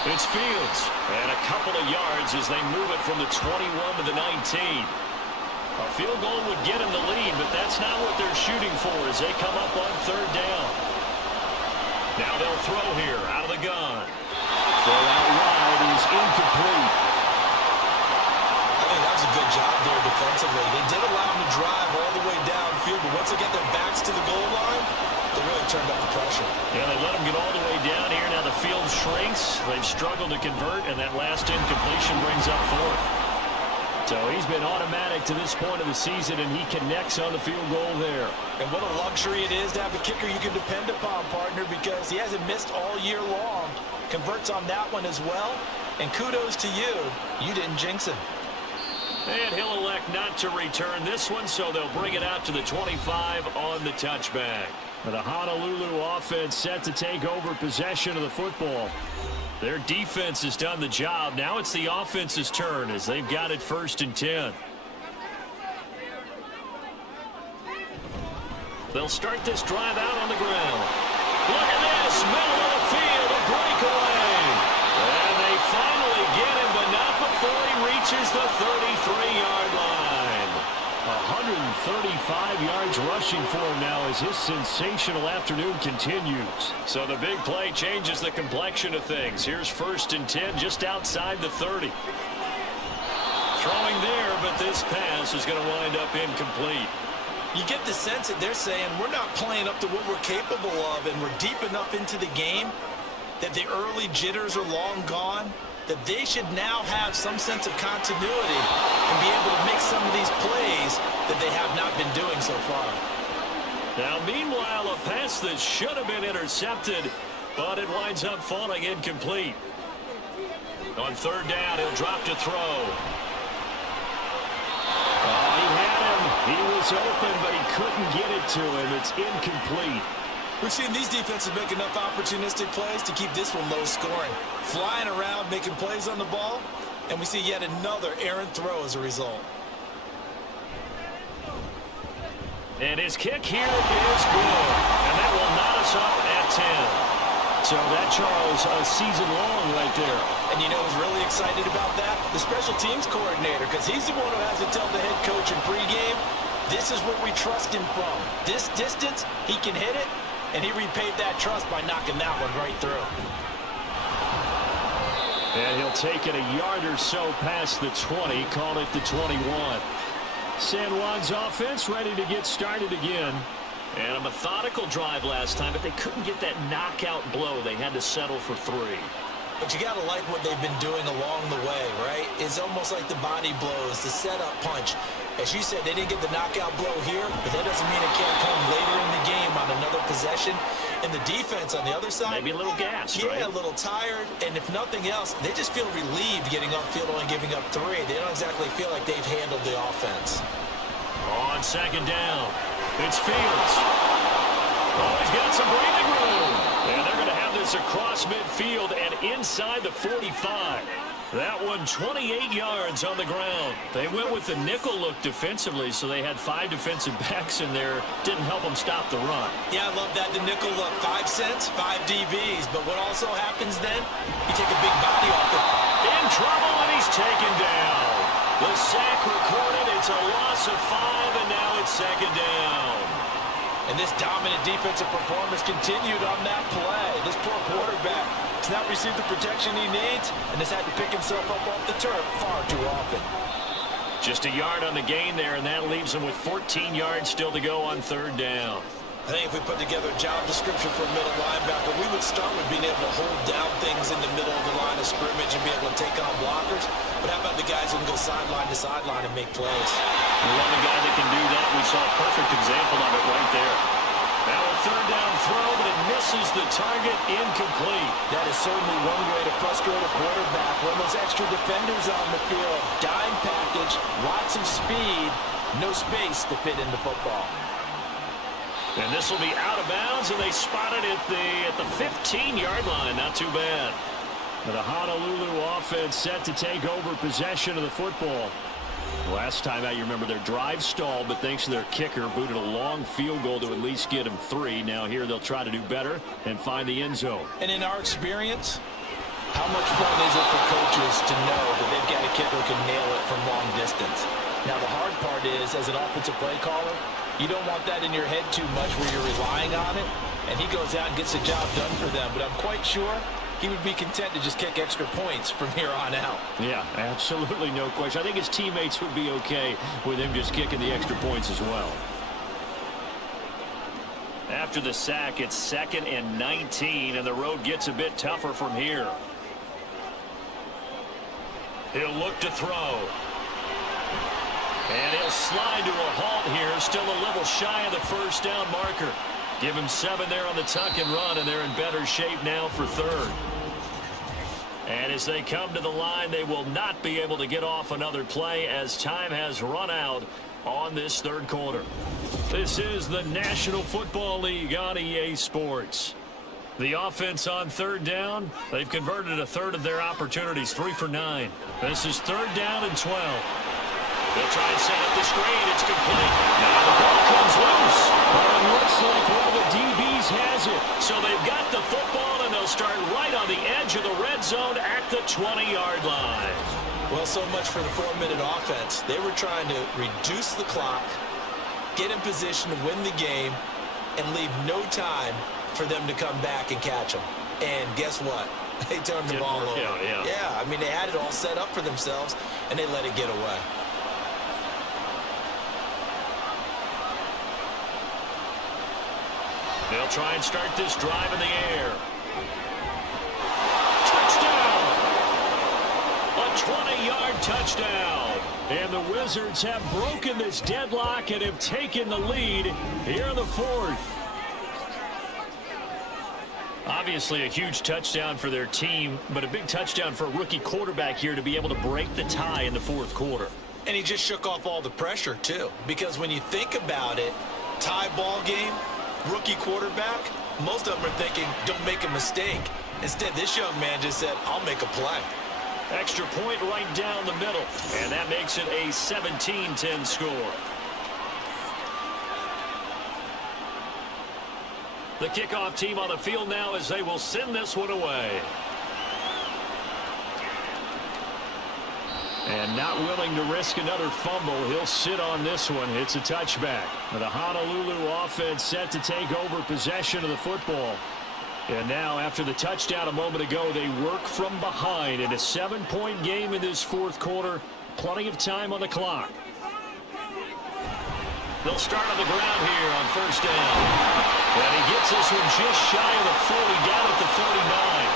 it's Fields. And a couple of yards as they move it from the 21 to the 19. A field goal would get him the lead, but that's not what they're shooting for as they come up on third down. Now they'll throw here out of the gun. Throw out wide is incomplete. I think that was a good job there defensively. They did allow them to drive all the way downfield, but once they get their backs to the goal line, they really turned up the pressure. Yeah, they let them get all the way down here. Now the field shrinks. They've struggled to convert, and that last incompletion brings up fourth. So he's been automatic to this point of the season, and he connects on the field goal there. And what a luxury it is to have a kicker you can depend upon, partner, because he hasn't missed all year long. Converts on that one as well. And kudos to you. You didn't jinx him. And he'll elect not to return this one, so they'll bring it out to the 25 on the touchback. The Honolulu offense set to take over possession of the football. Their defense has done the job. Now it's the offense's turn as they've got it 1st and 10. They'll start this drive out on the ground. Look at this, middle of the field, a breakaway. And they finally get him, but not before he reaches the 33-yard line. 135 yards rushing for him now as his sensational afternoon continues. So the big play changes the complexion of things. Here's 1st and 10 just outside the 30. Throwing there, but this pass is going to wind up incomplete. You get the sense that they're saying we're not playing up to what we're capable of, and we're deep enough into the game that the early jitters are long gone, that they should now have some sense of continuity and be able to make some of these plays that they have not been doing so far. Now, meanwhile, a pass that should have been intercepted, but it winds up falling incomplete. On third down, he'll drop to throw. Oh, he had him. He was open, but he couldn't get it to him. It's incomplete. We've seen these defenses make enough opportunistic plays to keep this one low scoring. Flying around, making plays on the ball, and we see yet another errant throw as a result. And his kick here is good. And that will knot us up at 10. So that, Charles, a season long right there. And you know who's really excited about that? The special teams coordinator, because he's the one who has to tell the head coach in pregame, this is what we trust him from. This distance, he can hit it. And he repaid that trust by knocking that one right through. And he'll take it a yard or so past the 20, call it the 21. San Juan's offense ready to get started again. And a methodical drive last time, but they couldn't get that knockout blow. They had to settle for 3. But you got to like what they've been doing along the way, right? It's almost like the body blows, the setup punch. As you said, they didn't get the knockout blow here, but that doesn't mean it can't come later in the game on another possession. And the defense on the other side, maybe a little gassed, yeah, right? a little tired. And if nothing else, they just feel relieved getting upfield only giving up 3. They don't exactly feel like they've handled the offense. On second down, it's Fields. Oh, he's got some breathing room. And they're going to have this across midfield and inside the 45. That one 28 yards on the ground. They went with the nickel look defensively, so they had 5 defensive backs in there. Didn't help them stop the run. Yeah, I love that. The nickel look, 5 cents, 5 DBs. But what also happens then, you take a big body off it. In trouble, and he's taken down. The sack recorded. It's a loss of 5, and now it's second down. And this dominant defensive performance continued on that play. This poor quarterback has not received the protection he needs and has had to pick himself up off the turf far too often. Just a yard on the gain there, and that leaves him with 14 yards still to go on third down. I think if we put together a job description for a middle linebacker, we would start with being able to hold down things in the middle of the line of scrimmage and be able to take on blockers. But how about the guys who can go sideline to sideline and make plays? We love a guy that can do that. We saw a perfect example of it right there. Now a third down throw, but it misses the target, incomplete. That is certainly one way to frustrate a quarterback. When those extra defenders on the field, dime package, lots of speed, no space to fit into football. And this will be out of bounds, and they spot it at the 15-yard line. Not too bad. The Honolulu offense set to take over possession of the football. Last time out, you remember their drive stalled, but thanks to their kicker, booted a long field goal to at least get them 3. Now here they'll try to do better and find the end zone. And in our experience, how much fun is it for coaches to know that they've got a kicker who can nail it from long distance? Now the hard part is, as an offensive play caller, you don't want that in your head too much where you're relying on it, and he goes out and gets the job done for them. But I'm quite sure he would be content to just kick extra points from here on out. Yeah, absolutely no question. I think his teammates would be okay with him just kicking the extra points as well. After the sack, it's 2nd and 19, and the road gets a bit tougher from here. He'll look to throw. And he'll slide to a halt here, still a little shy of the first down marker. Give him 7 there on the tuck and run, and they're in better shape now for 3rd. And as they come to the line, they will not be able to get off another play as time has run out on this 3rd quarter. This is the National Football League on EA Sports. The offense on 3rd down, they've converted 1/3 of their opportunities, 3 for 9. This is 3rd down and 12. They'll try and set up the screen. It's complete. Now the ball comes loose. But it looks like one of the DBs has it. So they've got the football, and they'll start right on the edge of the red zone at the 20-yard line. Well, so much for the 4-minute offense. They were trying to reduce the clock, get in position to win the game, and leave no time for them to come back and catch them. And guess what? They turned the ball over. Yeah, I mean, they had it all set up for themselves, and they let it get away. They'll try and start this drive in the air. Touchdown! A 20-yard touchdown. And the Wizards have broken this deadlock and have taken the lead here in the 4th. Obviously a huge touchdown for their team, but a big touchdown for a rookie quarterback here to be able to break the tie in the 4th quarter. And he just shook off all the pressure, too. Because when you think about it, tie ball game, rookie quarterback, most of them are thinking, don't make a mistake. Instead, this young man just said, I'll make a play. Extra point right down the middle, and that makes it a 17-10 score. The kickoff team on the field now as they will send this one away. And not willing to risk another fumble, he'll sit on this one. It's a touchback. The Honolulu offense set to take over possession of the football. And now, after the touchdown a moment ago, they work from behind in a 7-point game in this 4th quarter. Plenty of time on the clock. They'll start on the ground here on 1st down. And he gets this one just shy of the 40, down at the 39.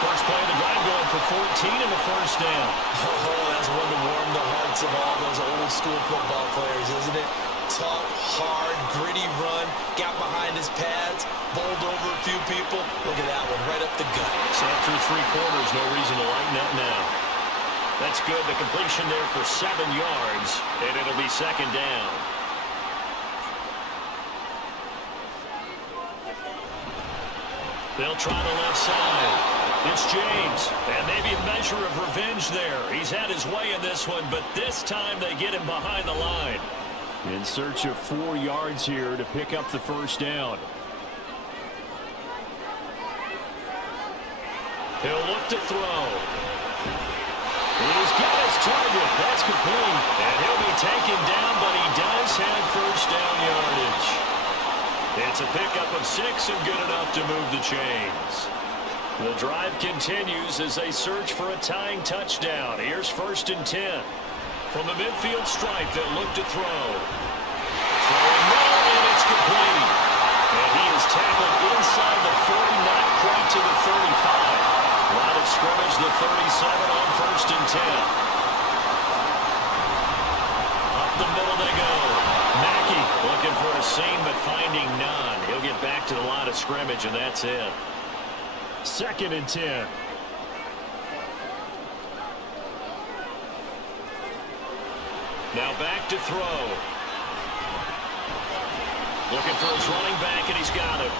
First play of the drive going for 14 in the 1st down. Oh, that's one to warm the hearts of all those old school football players, isn't it? Tough, hard, gritty run, got behind his pads, bowled over a few people. Look at that one, right up the gut. So through 3 quarters, no reason to lighten up now. That's good. The completion there for 7 yards, and it'll be 2nd down. They'll try the left side. It's James, and maybe a measure of revenge there. He's had his way in this one, but this time they get him behind the line. In search of 4 yards here to pick up the 1st down. He'll look to throw. He's got his target. That's complete. And he'll be taken down, but he does have 1st down yardage. It's a pickup of 6 and good enough to move the chains. The drive continues as they search for a tying touchdown. Here's 1st and 10. From the midfield stripe, they'll look to throw. Throwing low, and it's complete. And he is tackled inside the 40, not quite to the 35. Line of scrimmage, the 37 on 1st and 10. Up the middle they go. Mackey looking for a seam, but finding none. He'll get back to the line of scrimmage, and that's it. 2nd and 10. Now back to throw. Looking for his running back, and he's got it.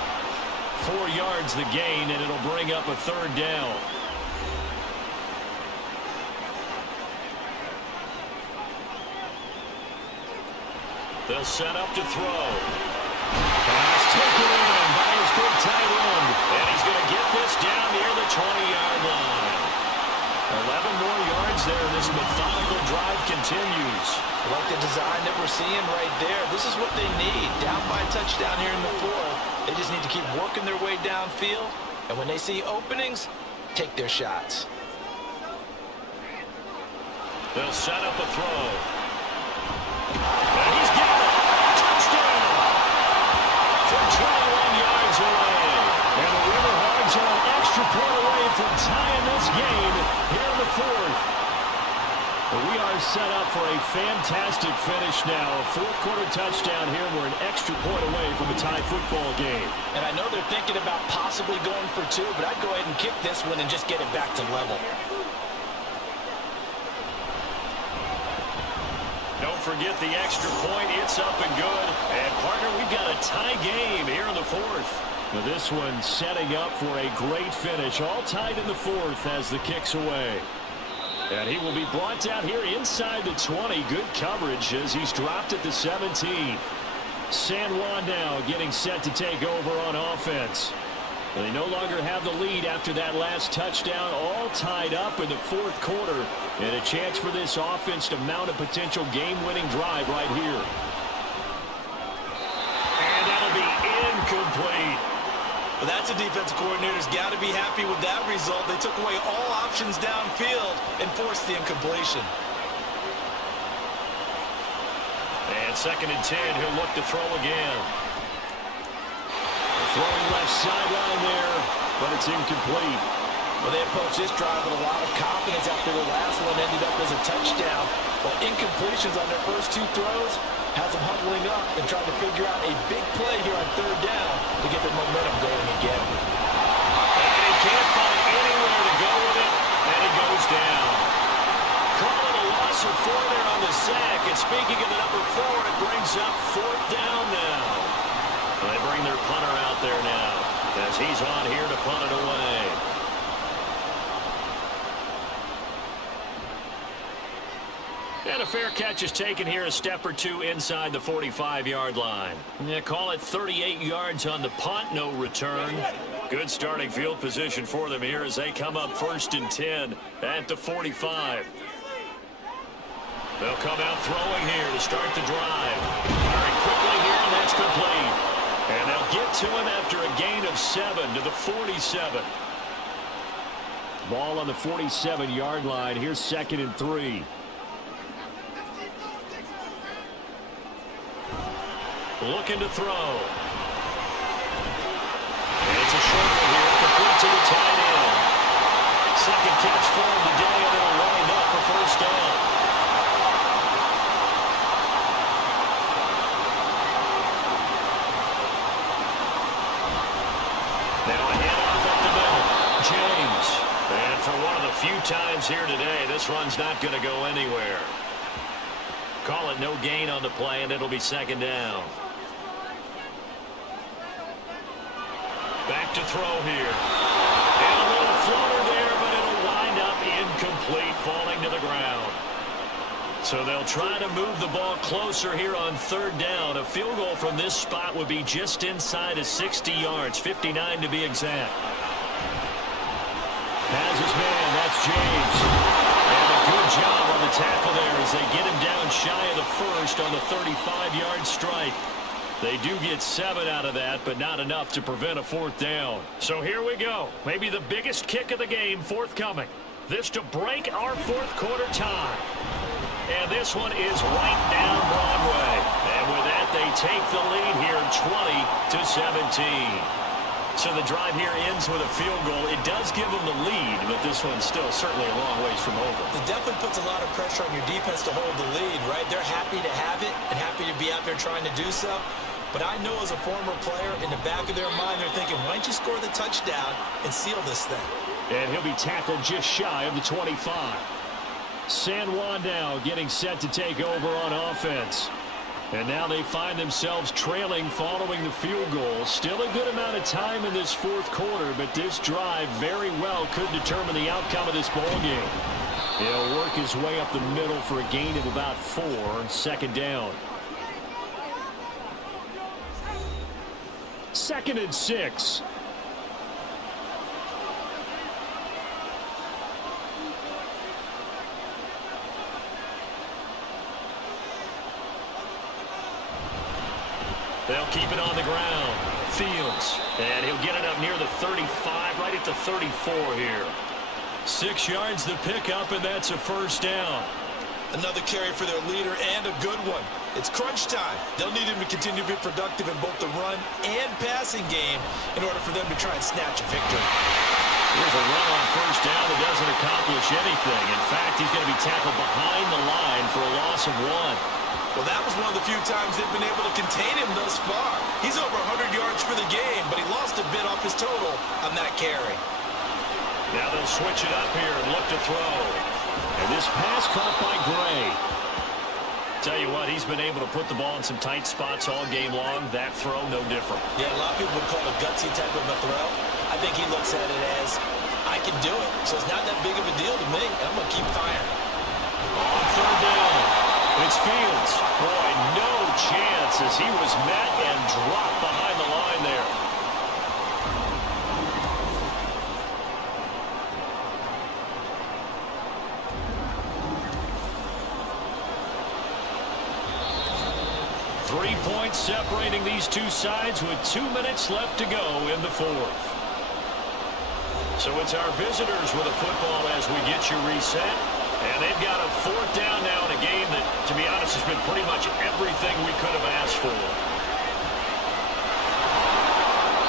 4 yards the gain, and it'll bring up a third down. They'll set up to throw. Pass taken in by his big tight end. And he's going to get this down near the 20-yard line. 11 more yards there. This methodical drive continues. I like the design that we're seeing right there. This is what they need. Down by a touchdown here in the 4th. They just need to keep working their way downfield. And when they see openings, take their shots. They'll set up a throw. And he's got it. Touchdown. From 21 yards away. And the River Hogs are an extra point away from tying this game here in the 4th. We are set up for a fantastic finish now. A 4th quarter touchdown here. We're an extra point away from a tie football game. And I know they're thinking about possibly going for 2, but I'd go ahead and kick this one and just get it back to level. Don't forget the extra point. It's up and good. And, partner, we've got a tie game here in the 4th. Now this one setting up for a great finish. All tied in the 4th as the kick's away. And he will be brought down here inside the 20. Good coverage as he's dropped at the 17. San Juan now getting set to take over on offense. They no longer have the lead after that last touchdown. All tied up in the 4th quarter. And a chance for this offense to mount a potential game-winning drive right here. And that'll be incomplete. Well, that's a defensive coordinator's got to be happy with that result. They took away all options downfield and forced the incompletion. And 2nd and 10, he'll look to throw again. Throwing left sideline there, but it's incomplete. Well, they approached this drive with a lot of confidence after the last one ended up as a touchdown. But incompletions on their first 2 throws has them huddling up and trying to figure out a big play here on 3rd down to get their momentum going again. And he can't find anywhere to go with it, and he goes down. Calling a loss of 4 there on the sack. And speaking of the number 4, it brings up 4th down now. They bring their punter out there now as he's on here to punt it away. And a fair catch is taken here, a step or 2 inside the 45-yard line. Yeah, call it 38 yards on the punt, no return. Good starting field position for them here as they come up 1st and 10 at the 45. They'll come out throwing here to start the drive. Firing quickly here, and that's complete. And they'll get to him after a gain of 7 to the 47. Ball on the 47-yard line. Here's 2nd and 3. Looking to throw. And it's a short one here, complete to the tight end. 2nd catch for him today, and it'll wind up a 1st down. Now a handoff up the middle. James. And for one of the few times here today, this run's not going to go anywhere. Call it no gain on the play, and it'll be 2nd down. Back to throw here. And a little floater there, but it'll wind up incomplete, falling to the ground. So they'll try to move the ball closer here on 3rd down. A field goal from this spot would be just inside of 60 yards, 59 to be exact. Has his man, that's James. And a good job on the tackle there as they get him down shy of the 1st on the 35-yard strike. They do get 7 out of that, but not enough to prevent a 4th down. So here we go. Maybe the biggest kick of the game forthcoming. This to break our 4th quarter tie. And this one is right down Broadway. And with that, they take the lead here 20-17. So the drive here ends with a field goal. It does give them the lead, but this one's still certainly a long ways from over. It definitely puts a lot of pressure on your defense to hold the lead, right? They're happy to have it and happy to be out there trying to do so. But I know as a former player, in the back of their mind, they're thinking, why don't you score the touchdown and seal this thing? And he'll be tackled just shy of the 25. San Juan now getting set to take over on offense. And now they find themselves trailing following the field goal. Still a good amount of time in this fourth quarter, but this drive very well could determine the outcome of this ball game. He'll work his way up the middle for a gain of about 4, second down. 2nd and 6. They'll keep it on the ground. Fields. And he'll get it up near the 35, right at the 34 here. 6 yards the pickup, and that's a first down. Another carry for their leader, and a good one. It's crunch time. They'll need him to continue to be productive in both the run and passing game in order for them to try and snatch a victory. Here's a run on first down that doesn't accomplish anything. In fact, he's going to be tackled behind the line for a loss of 1. Well, that was one of the few times they've been able to contain him thus far. He's over 100 yards for the game, but he lost a bit off his total on that carry. Now they'll switch it up here and look to throw. And this pass caught by Gray. Tell you what, he's been able to put the ball in some tight spots all game long. That throw, no different. Yeah, a lot of people would call it a gutsy type of a throw. I think he looks at it as, I can do it, so it's not that big of a deal to me. I'm going to keep firing. On third down, it's Fields. Boy, no chance as he was met and dropped behind the line there. Three points separating these two sides with 2 minutes left to go in the fourth. So it's our visitors with a football as we get you reset. And they've got a fourth down now in a game that, to be honest, has been pretty much everything we could have asked for.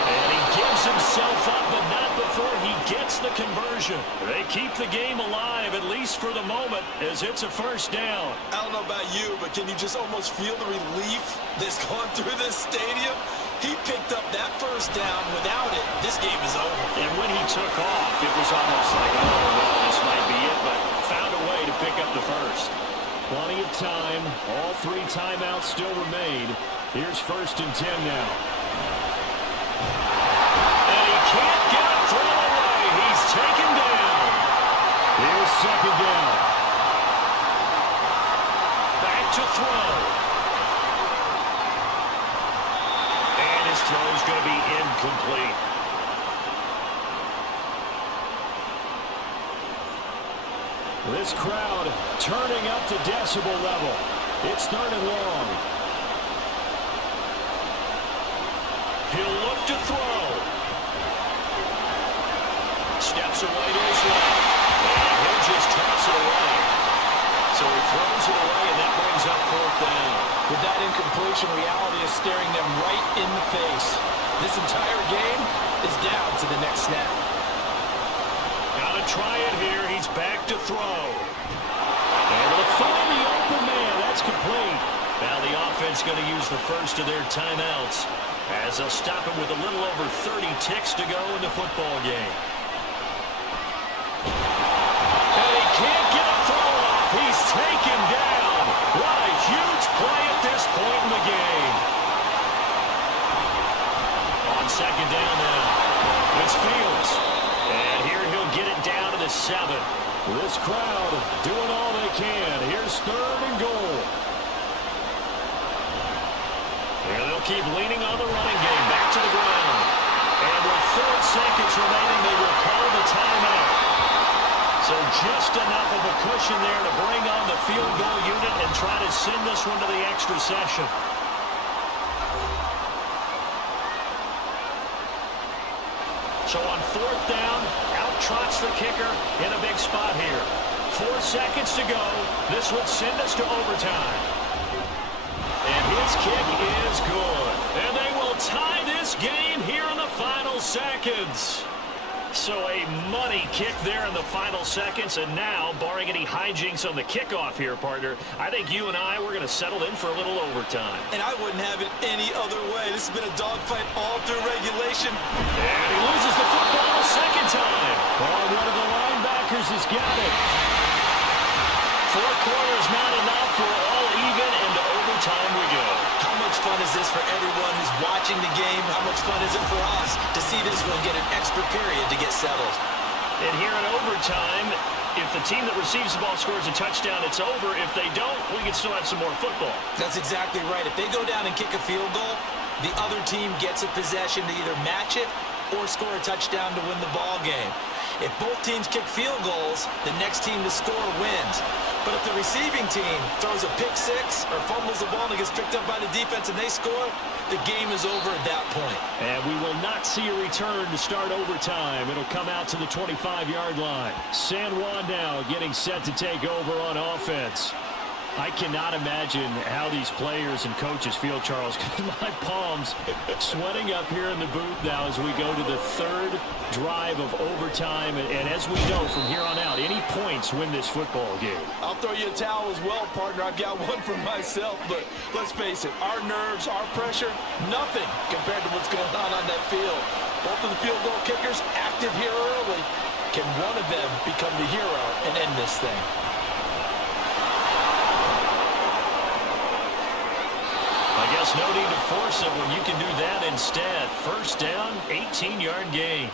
And he gives himself up, but not before he gets the conversion. They keep the game alive, at least for the moment, as it's a first down. I don't know about you, but can you just almost feel the relief that's gone through this stadium? He picked up that first down. Without it, this game is over. And when he took off, it was almost like, oh, well, this might be it, but found a way to pick up the first. Plenty of time. All 3 timeouts still remain. Here's 1st and 10 now. And he can't get a throw away. He's taken down. Here's 2nd down. Back to throw. And his throw is going to be incomplete. This crowd turning up the decibel level. It's 3rd and long. He'll look to throw. Steps away to his left. And he'll just toss it away. So he throws it away, and that brings up 4th down. With that incompletion, reality is staring them right in the face. This entire game is down to the next snap. Got to try it here. He's back to throw. And they'll find the open man. That's complete. Now the offense going to use the first of their timeouts as they'll stop him with a little over 30 ticks to go in the football game. And he can't get a throw off. He's taken down. What a huge play at this point in the game. On 2nd down now, it's Fields. And here he'll get it down to the 7. This crowd doing all they can. Here's 3rd and goal. And they'll keep leaning on the running game. Back to the ground. And with 4 seconds remaining, they will call the timeout. So just enough of a cushion there to bring on the field goal unit and try to send this one to the extra session. So on 4th down, out trots the kicker in a big spot here. 4 seconds to go. This would send us to overtime. And his kick is good. And they will tie this game here in the final seconds. So a money kick there in the final seconds. And now, barring any hijinks on the kickoff here, partner, I think you and I, we're going to settle in for a little overtime. And I wouldn't have it any other way. This has been a dogfight all through regulation. And he loses the football a second time. Oh, one of the linebackers has got it. 4 quarters not enough for all even, and to overtime we go. this for everyone who's watching the game? How much fun is it for us to see this one get an extra period to get settled? And here in overtime, if the team that receives the ball scores a touchdown, it's over. If they don't, we can still have some more football. That's exactly right. If they go down and kick a field goal, the other team gets a possession to either match it or score a touchdown to win the ball game. If both teams kick field goals, the next team to score wins. But if the receiving team throws a pick six or fumbles the ball and it gets picked up by the defense and they score, the game is over at that point. And we will not see a return to start overtime. It'll come out to the 25-yard line. San Juan now getting set to take over on offense. I cannot imagine how these players and coaches feel, Charles, because my palms sweating up here in the booth now as we go to the third drive of overtime. And as we know from here on out, any points win this football game. I'll throw you a towel as well, partner. I've got one for myself, but let's face it, our nerves, our pressure, nothing compared to what's going on that field. Both of the field goal kickers active here early. Can one of them become the hero and end this thing? I guess no need to force it when you can do that instead. First down, 18-yard gain.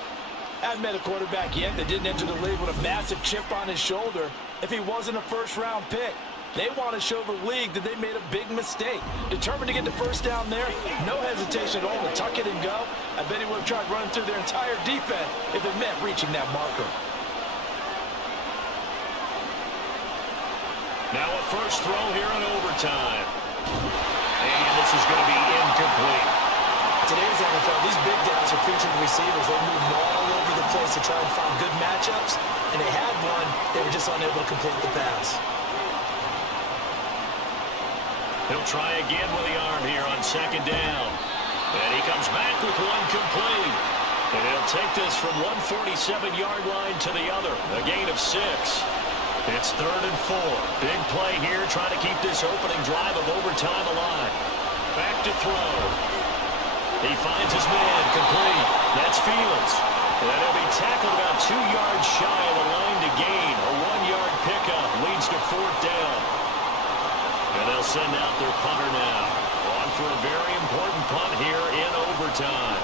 I haven't met a quarterback yet that didn't enter the league with a massive chip on his shoulder if he wasn't a first-round pick. They want to show the league that they made a big mistake. Determined to get the first down there, no hesitation at all to tuck it and go. I bet he would have tried running through their entire defense if it meant reaching that marker. Now a first throw here in overtime. And this is going to be incomplete. Today's NFL, these big guys are featured receivers. They move all over the place to try and find good matchups. And they had one. They were just unable to complete the pass. He'll try again with the arm here on second down. And he comes back with one complete. And he'll take this from 147-yard line to the other. A gain of 6. It's 3rd and 4. Big play here, trying to keep this opening drive of overtime alive. Back to throw. He finds his man, complete. That's Fields. And he'll be tackled about 2 yards shy of the line to gain. A 1-yard pickup leads to 4th down. And they'll send out their punter now. On for a very important punt here in overtime.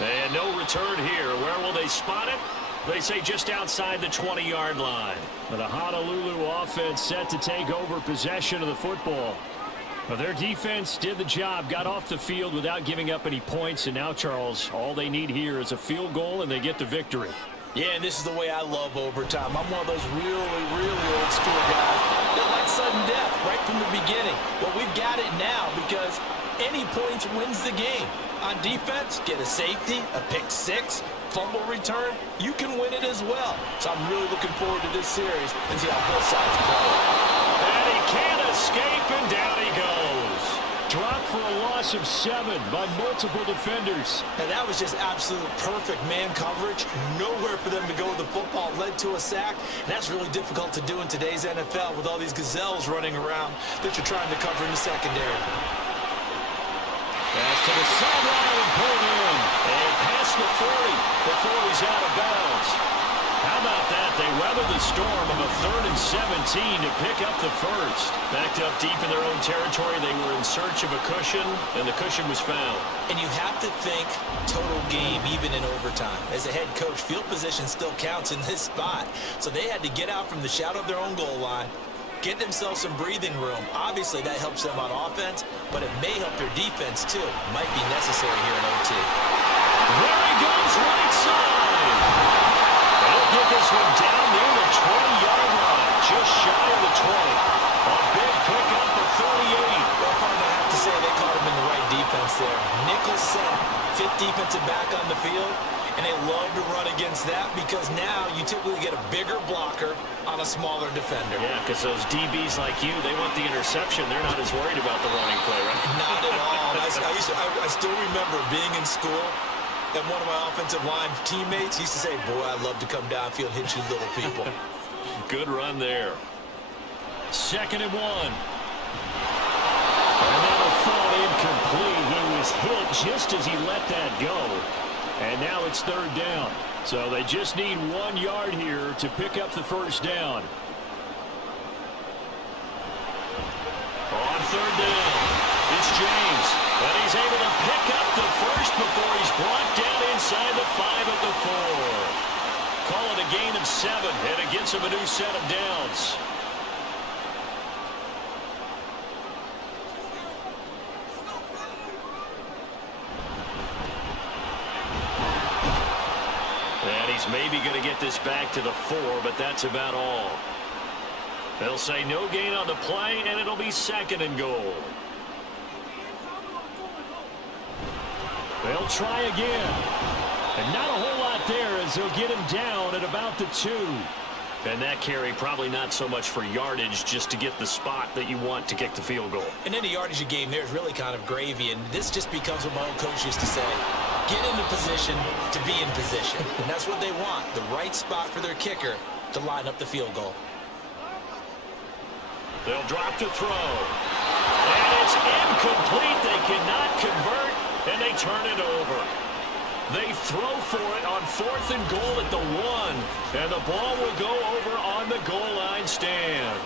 And no return here. Where will they spot it? They say just outside the 20-yard line. The Honolulu offense set to take over possession of the football. Well, their defense did the job, got off the field without giving up any points. And now, Charles, all they need here is a field goal and they get the victory. Yeah, and this is the way I love overtime. I'm one of those really, really old school guys that like sudden death right from the beginning. Well, we've got it now because any points wins the game. On defense, get a safety, a pick six, fumble return, you can win it as well. So I'm really looking forward to this series and see how both sides play. And he can't escape, and down he goes. Dropped for a loss of 7 by multiple defenders. And that was just absolute perfect man coverage. Nowhere for them to go with the football. Led to a sack. And that's really difficult to do in today's NFL with all these gazelles running around that you're trying to cover in the secondary. Pass to the sideline and pulled in. And past the 40 before he's out of bounds. How about that? They weathered the storm of a 3rd and 17 to pick up the first. Backed up deep in their own territory. They were in search of a cushion, and the cushion was found. And you have to think total game, even in overtime. As a head coach, field position still counts in this spot. So they had to get out from the shadow of their own goal line, get themselves some breathing room. Obviously, that helps them on offense, but it may help their defense, too. Might be necessary here in OT. There he goes, right side. They'll get this one down near the 20-yard line, just shy of the 20. A big pickup of 38. Well, partner, I have to say they caught him in the right defense there. Nickel set, 5th defensive back on the field. And they love to run against that because now you typically get a bigger blocker on a smaller defender. Yeah, because those DBs like you, they want the interception. They're not as worried about the running play, right? Not at all. I still remember being in school and one of my offensive line teammates used to say, boy, I'd love to come downfield and hit you little people. Good run there. 2nd and 1. And that'll fall incomplete. He was hit just as he let that go. And now it's 3rd down. So they just need 1 yard here to pick up the first down. third down. It's James, and he's able to pick up the first before he's brought down inside the 5 at the 4. Call it a gain of 7, and it gets him a new set of downs. And he's maybe going to get this back to the 4, but that's about all. They'll say no gain on the play, and it'll be 2nd and goal. They'll try again. And not a whole lot there as they'll get him down at about the 2. And that carry probably not so much for yardage, just to get the spot that you want to kick the field goal. And any yardage you game there is really kind of gravy, and this just becomes what my old coach used to say. Get into position to be in position. And that's what they want, the right spot for their kicker to line up the field goal. They'll drop to throw. And it's incomplete. They cannot convert, and they turn it over. They throw for it on 4th and goal at the 1, and the ball will go over on the goal line stand.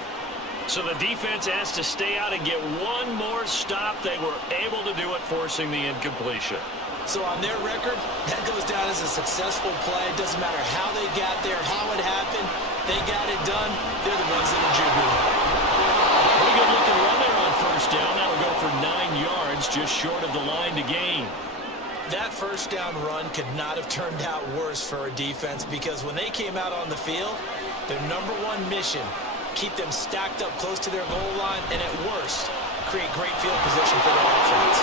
So the defense has to stay out and get one more stop. They were able to do it, forcing the incompletion. So on their record, that goes down as a successful play. It doesn't matter how they got there, how it happened. They got it done. They're the ones that are jubilant. Pretty good looking run there on 1st down. That will go for 9 yards, just short of the line to gain. That 1st down run could not have turned out worse for a defense, because when they came out on the field, their #1 mission, keep them stacked up close to their goal line, and at worst, create great field position for their offense.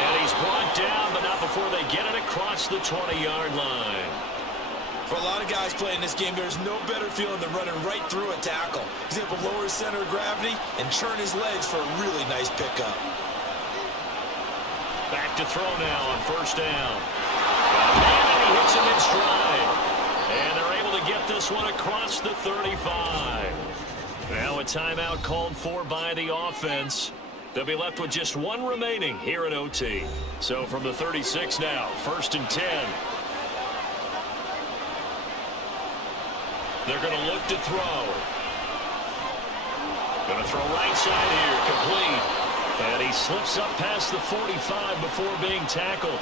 And he's brought down, but not before they get it across the 20-yard line. For a lot of guys playing this game, there's no better feeling than running right through a tackle. He's able to lower his center of gravity and churn his legs for a really nice pickup. Back to throw now on 1st down. And he hits him in stride. And they're able to get this one across the 35. Now a timeout called for by the offense. They'll be left with just 1 remaining here at OT. So from the 36 now, 1st and 10. They're going to look to throw. Going to throw right side here, complete. And he slips up past the 45 before being tackled.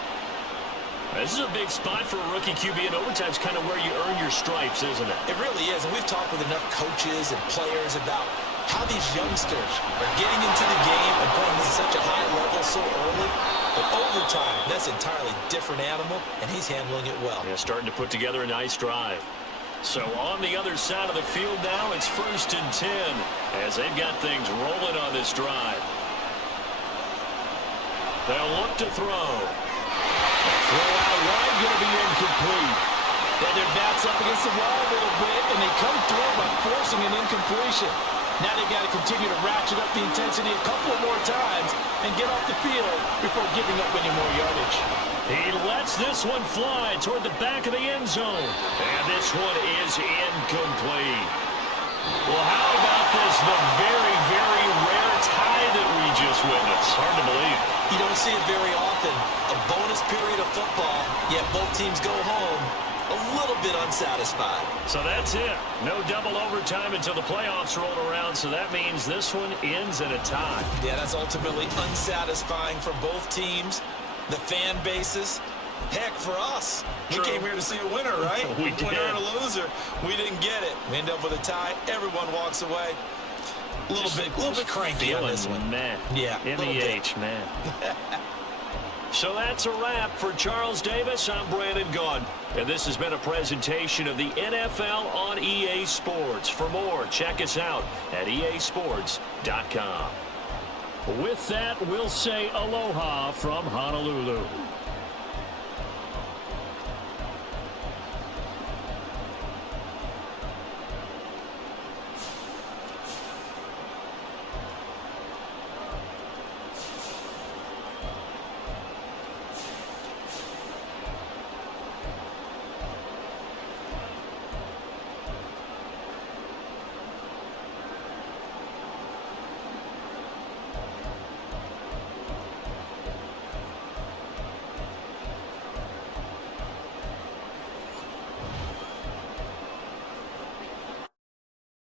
This is a big spot for a rookie QB, and overtime's kind of where you earn your stripes, isn't it? It really is, and we've talked with enough coaches and players about how these youngsters are getting into the game and playing at such a high level so early. But overtime, that's an entirely different animal, and he's handling it well. Yeah, starting to put together a nice drive. So on the other side of the field now, it's 1st and 10 as they've got things rolling on this drive. They'll look to throw. Throw out wide, going to be incomplete. Then their backs up against the wall a little bit, and they come through by forcing an incompletion. Now they've got to continue to ratchet up the intensity a couple of more times and get off the field before giving up any more yardage. He lets this one fly toward the back of the end zone. And this one is incomplete. Well, how about this? The very, very rare tie that we just witnessed. Hard to believe. You don't see it very often. A bonus period of football, yet both teams go home a little bit unsatisfied. So that's it. No double overtime until the playoffs roll around, so that means this one ends in a tie. Yeah, that's ultimately unsatisfying for both teams, the fan bases. Heck, for us, True. We came here to see a winner, right? We did. Winner and a loser. We didn't get it. We end up with a tie. Everyone walks away. A little bit cranky on this one. Man. Yeah, MEH, man. So that's a wrap for Charles Davis. I'm Brandon Gaudin, and this has been a presentation of the NFL on EA Sports. For more, check us out at easports.com. With that, we'll say aloha from Honolulu.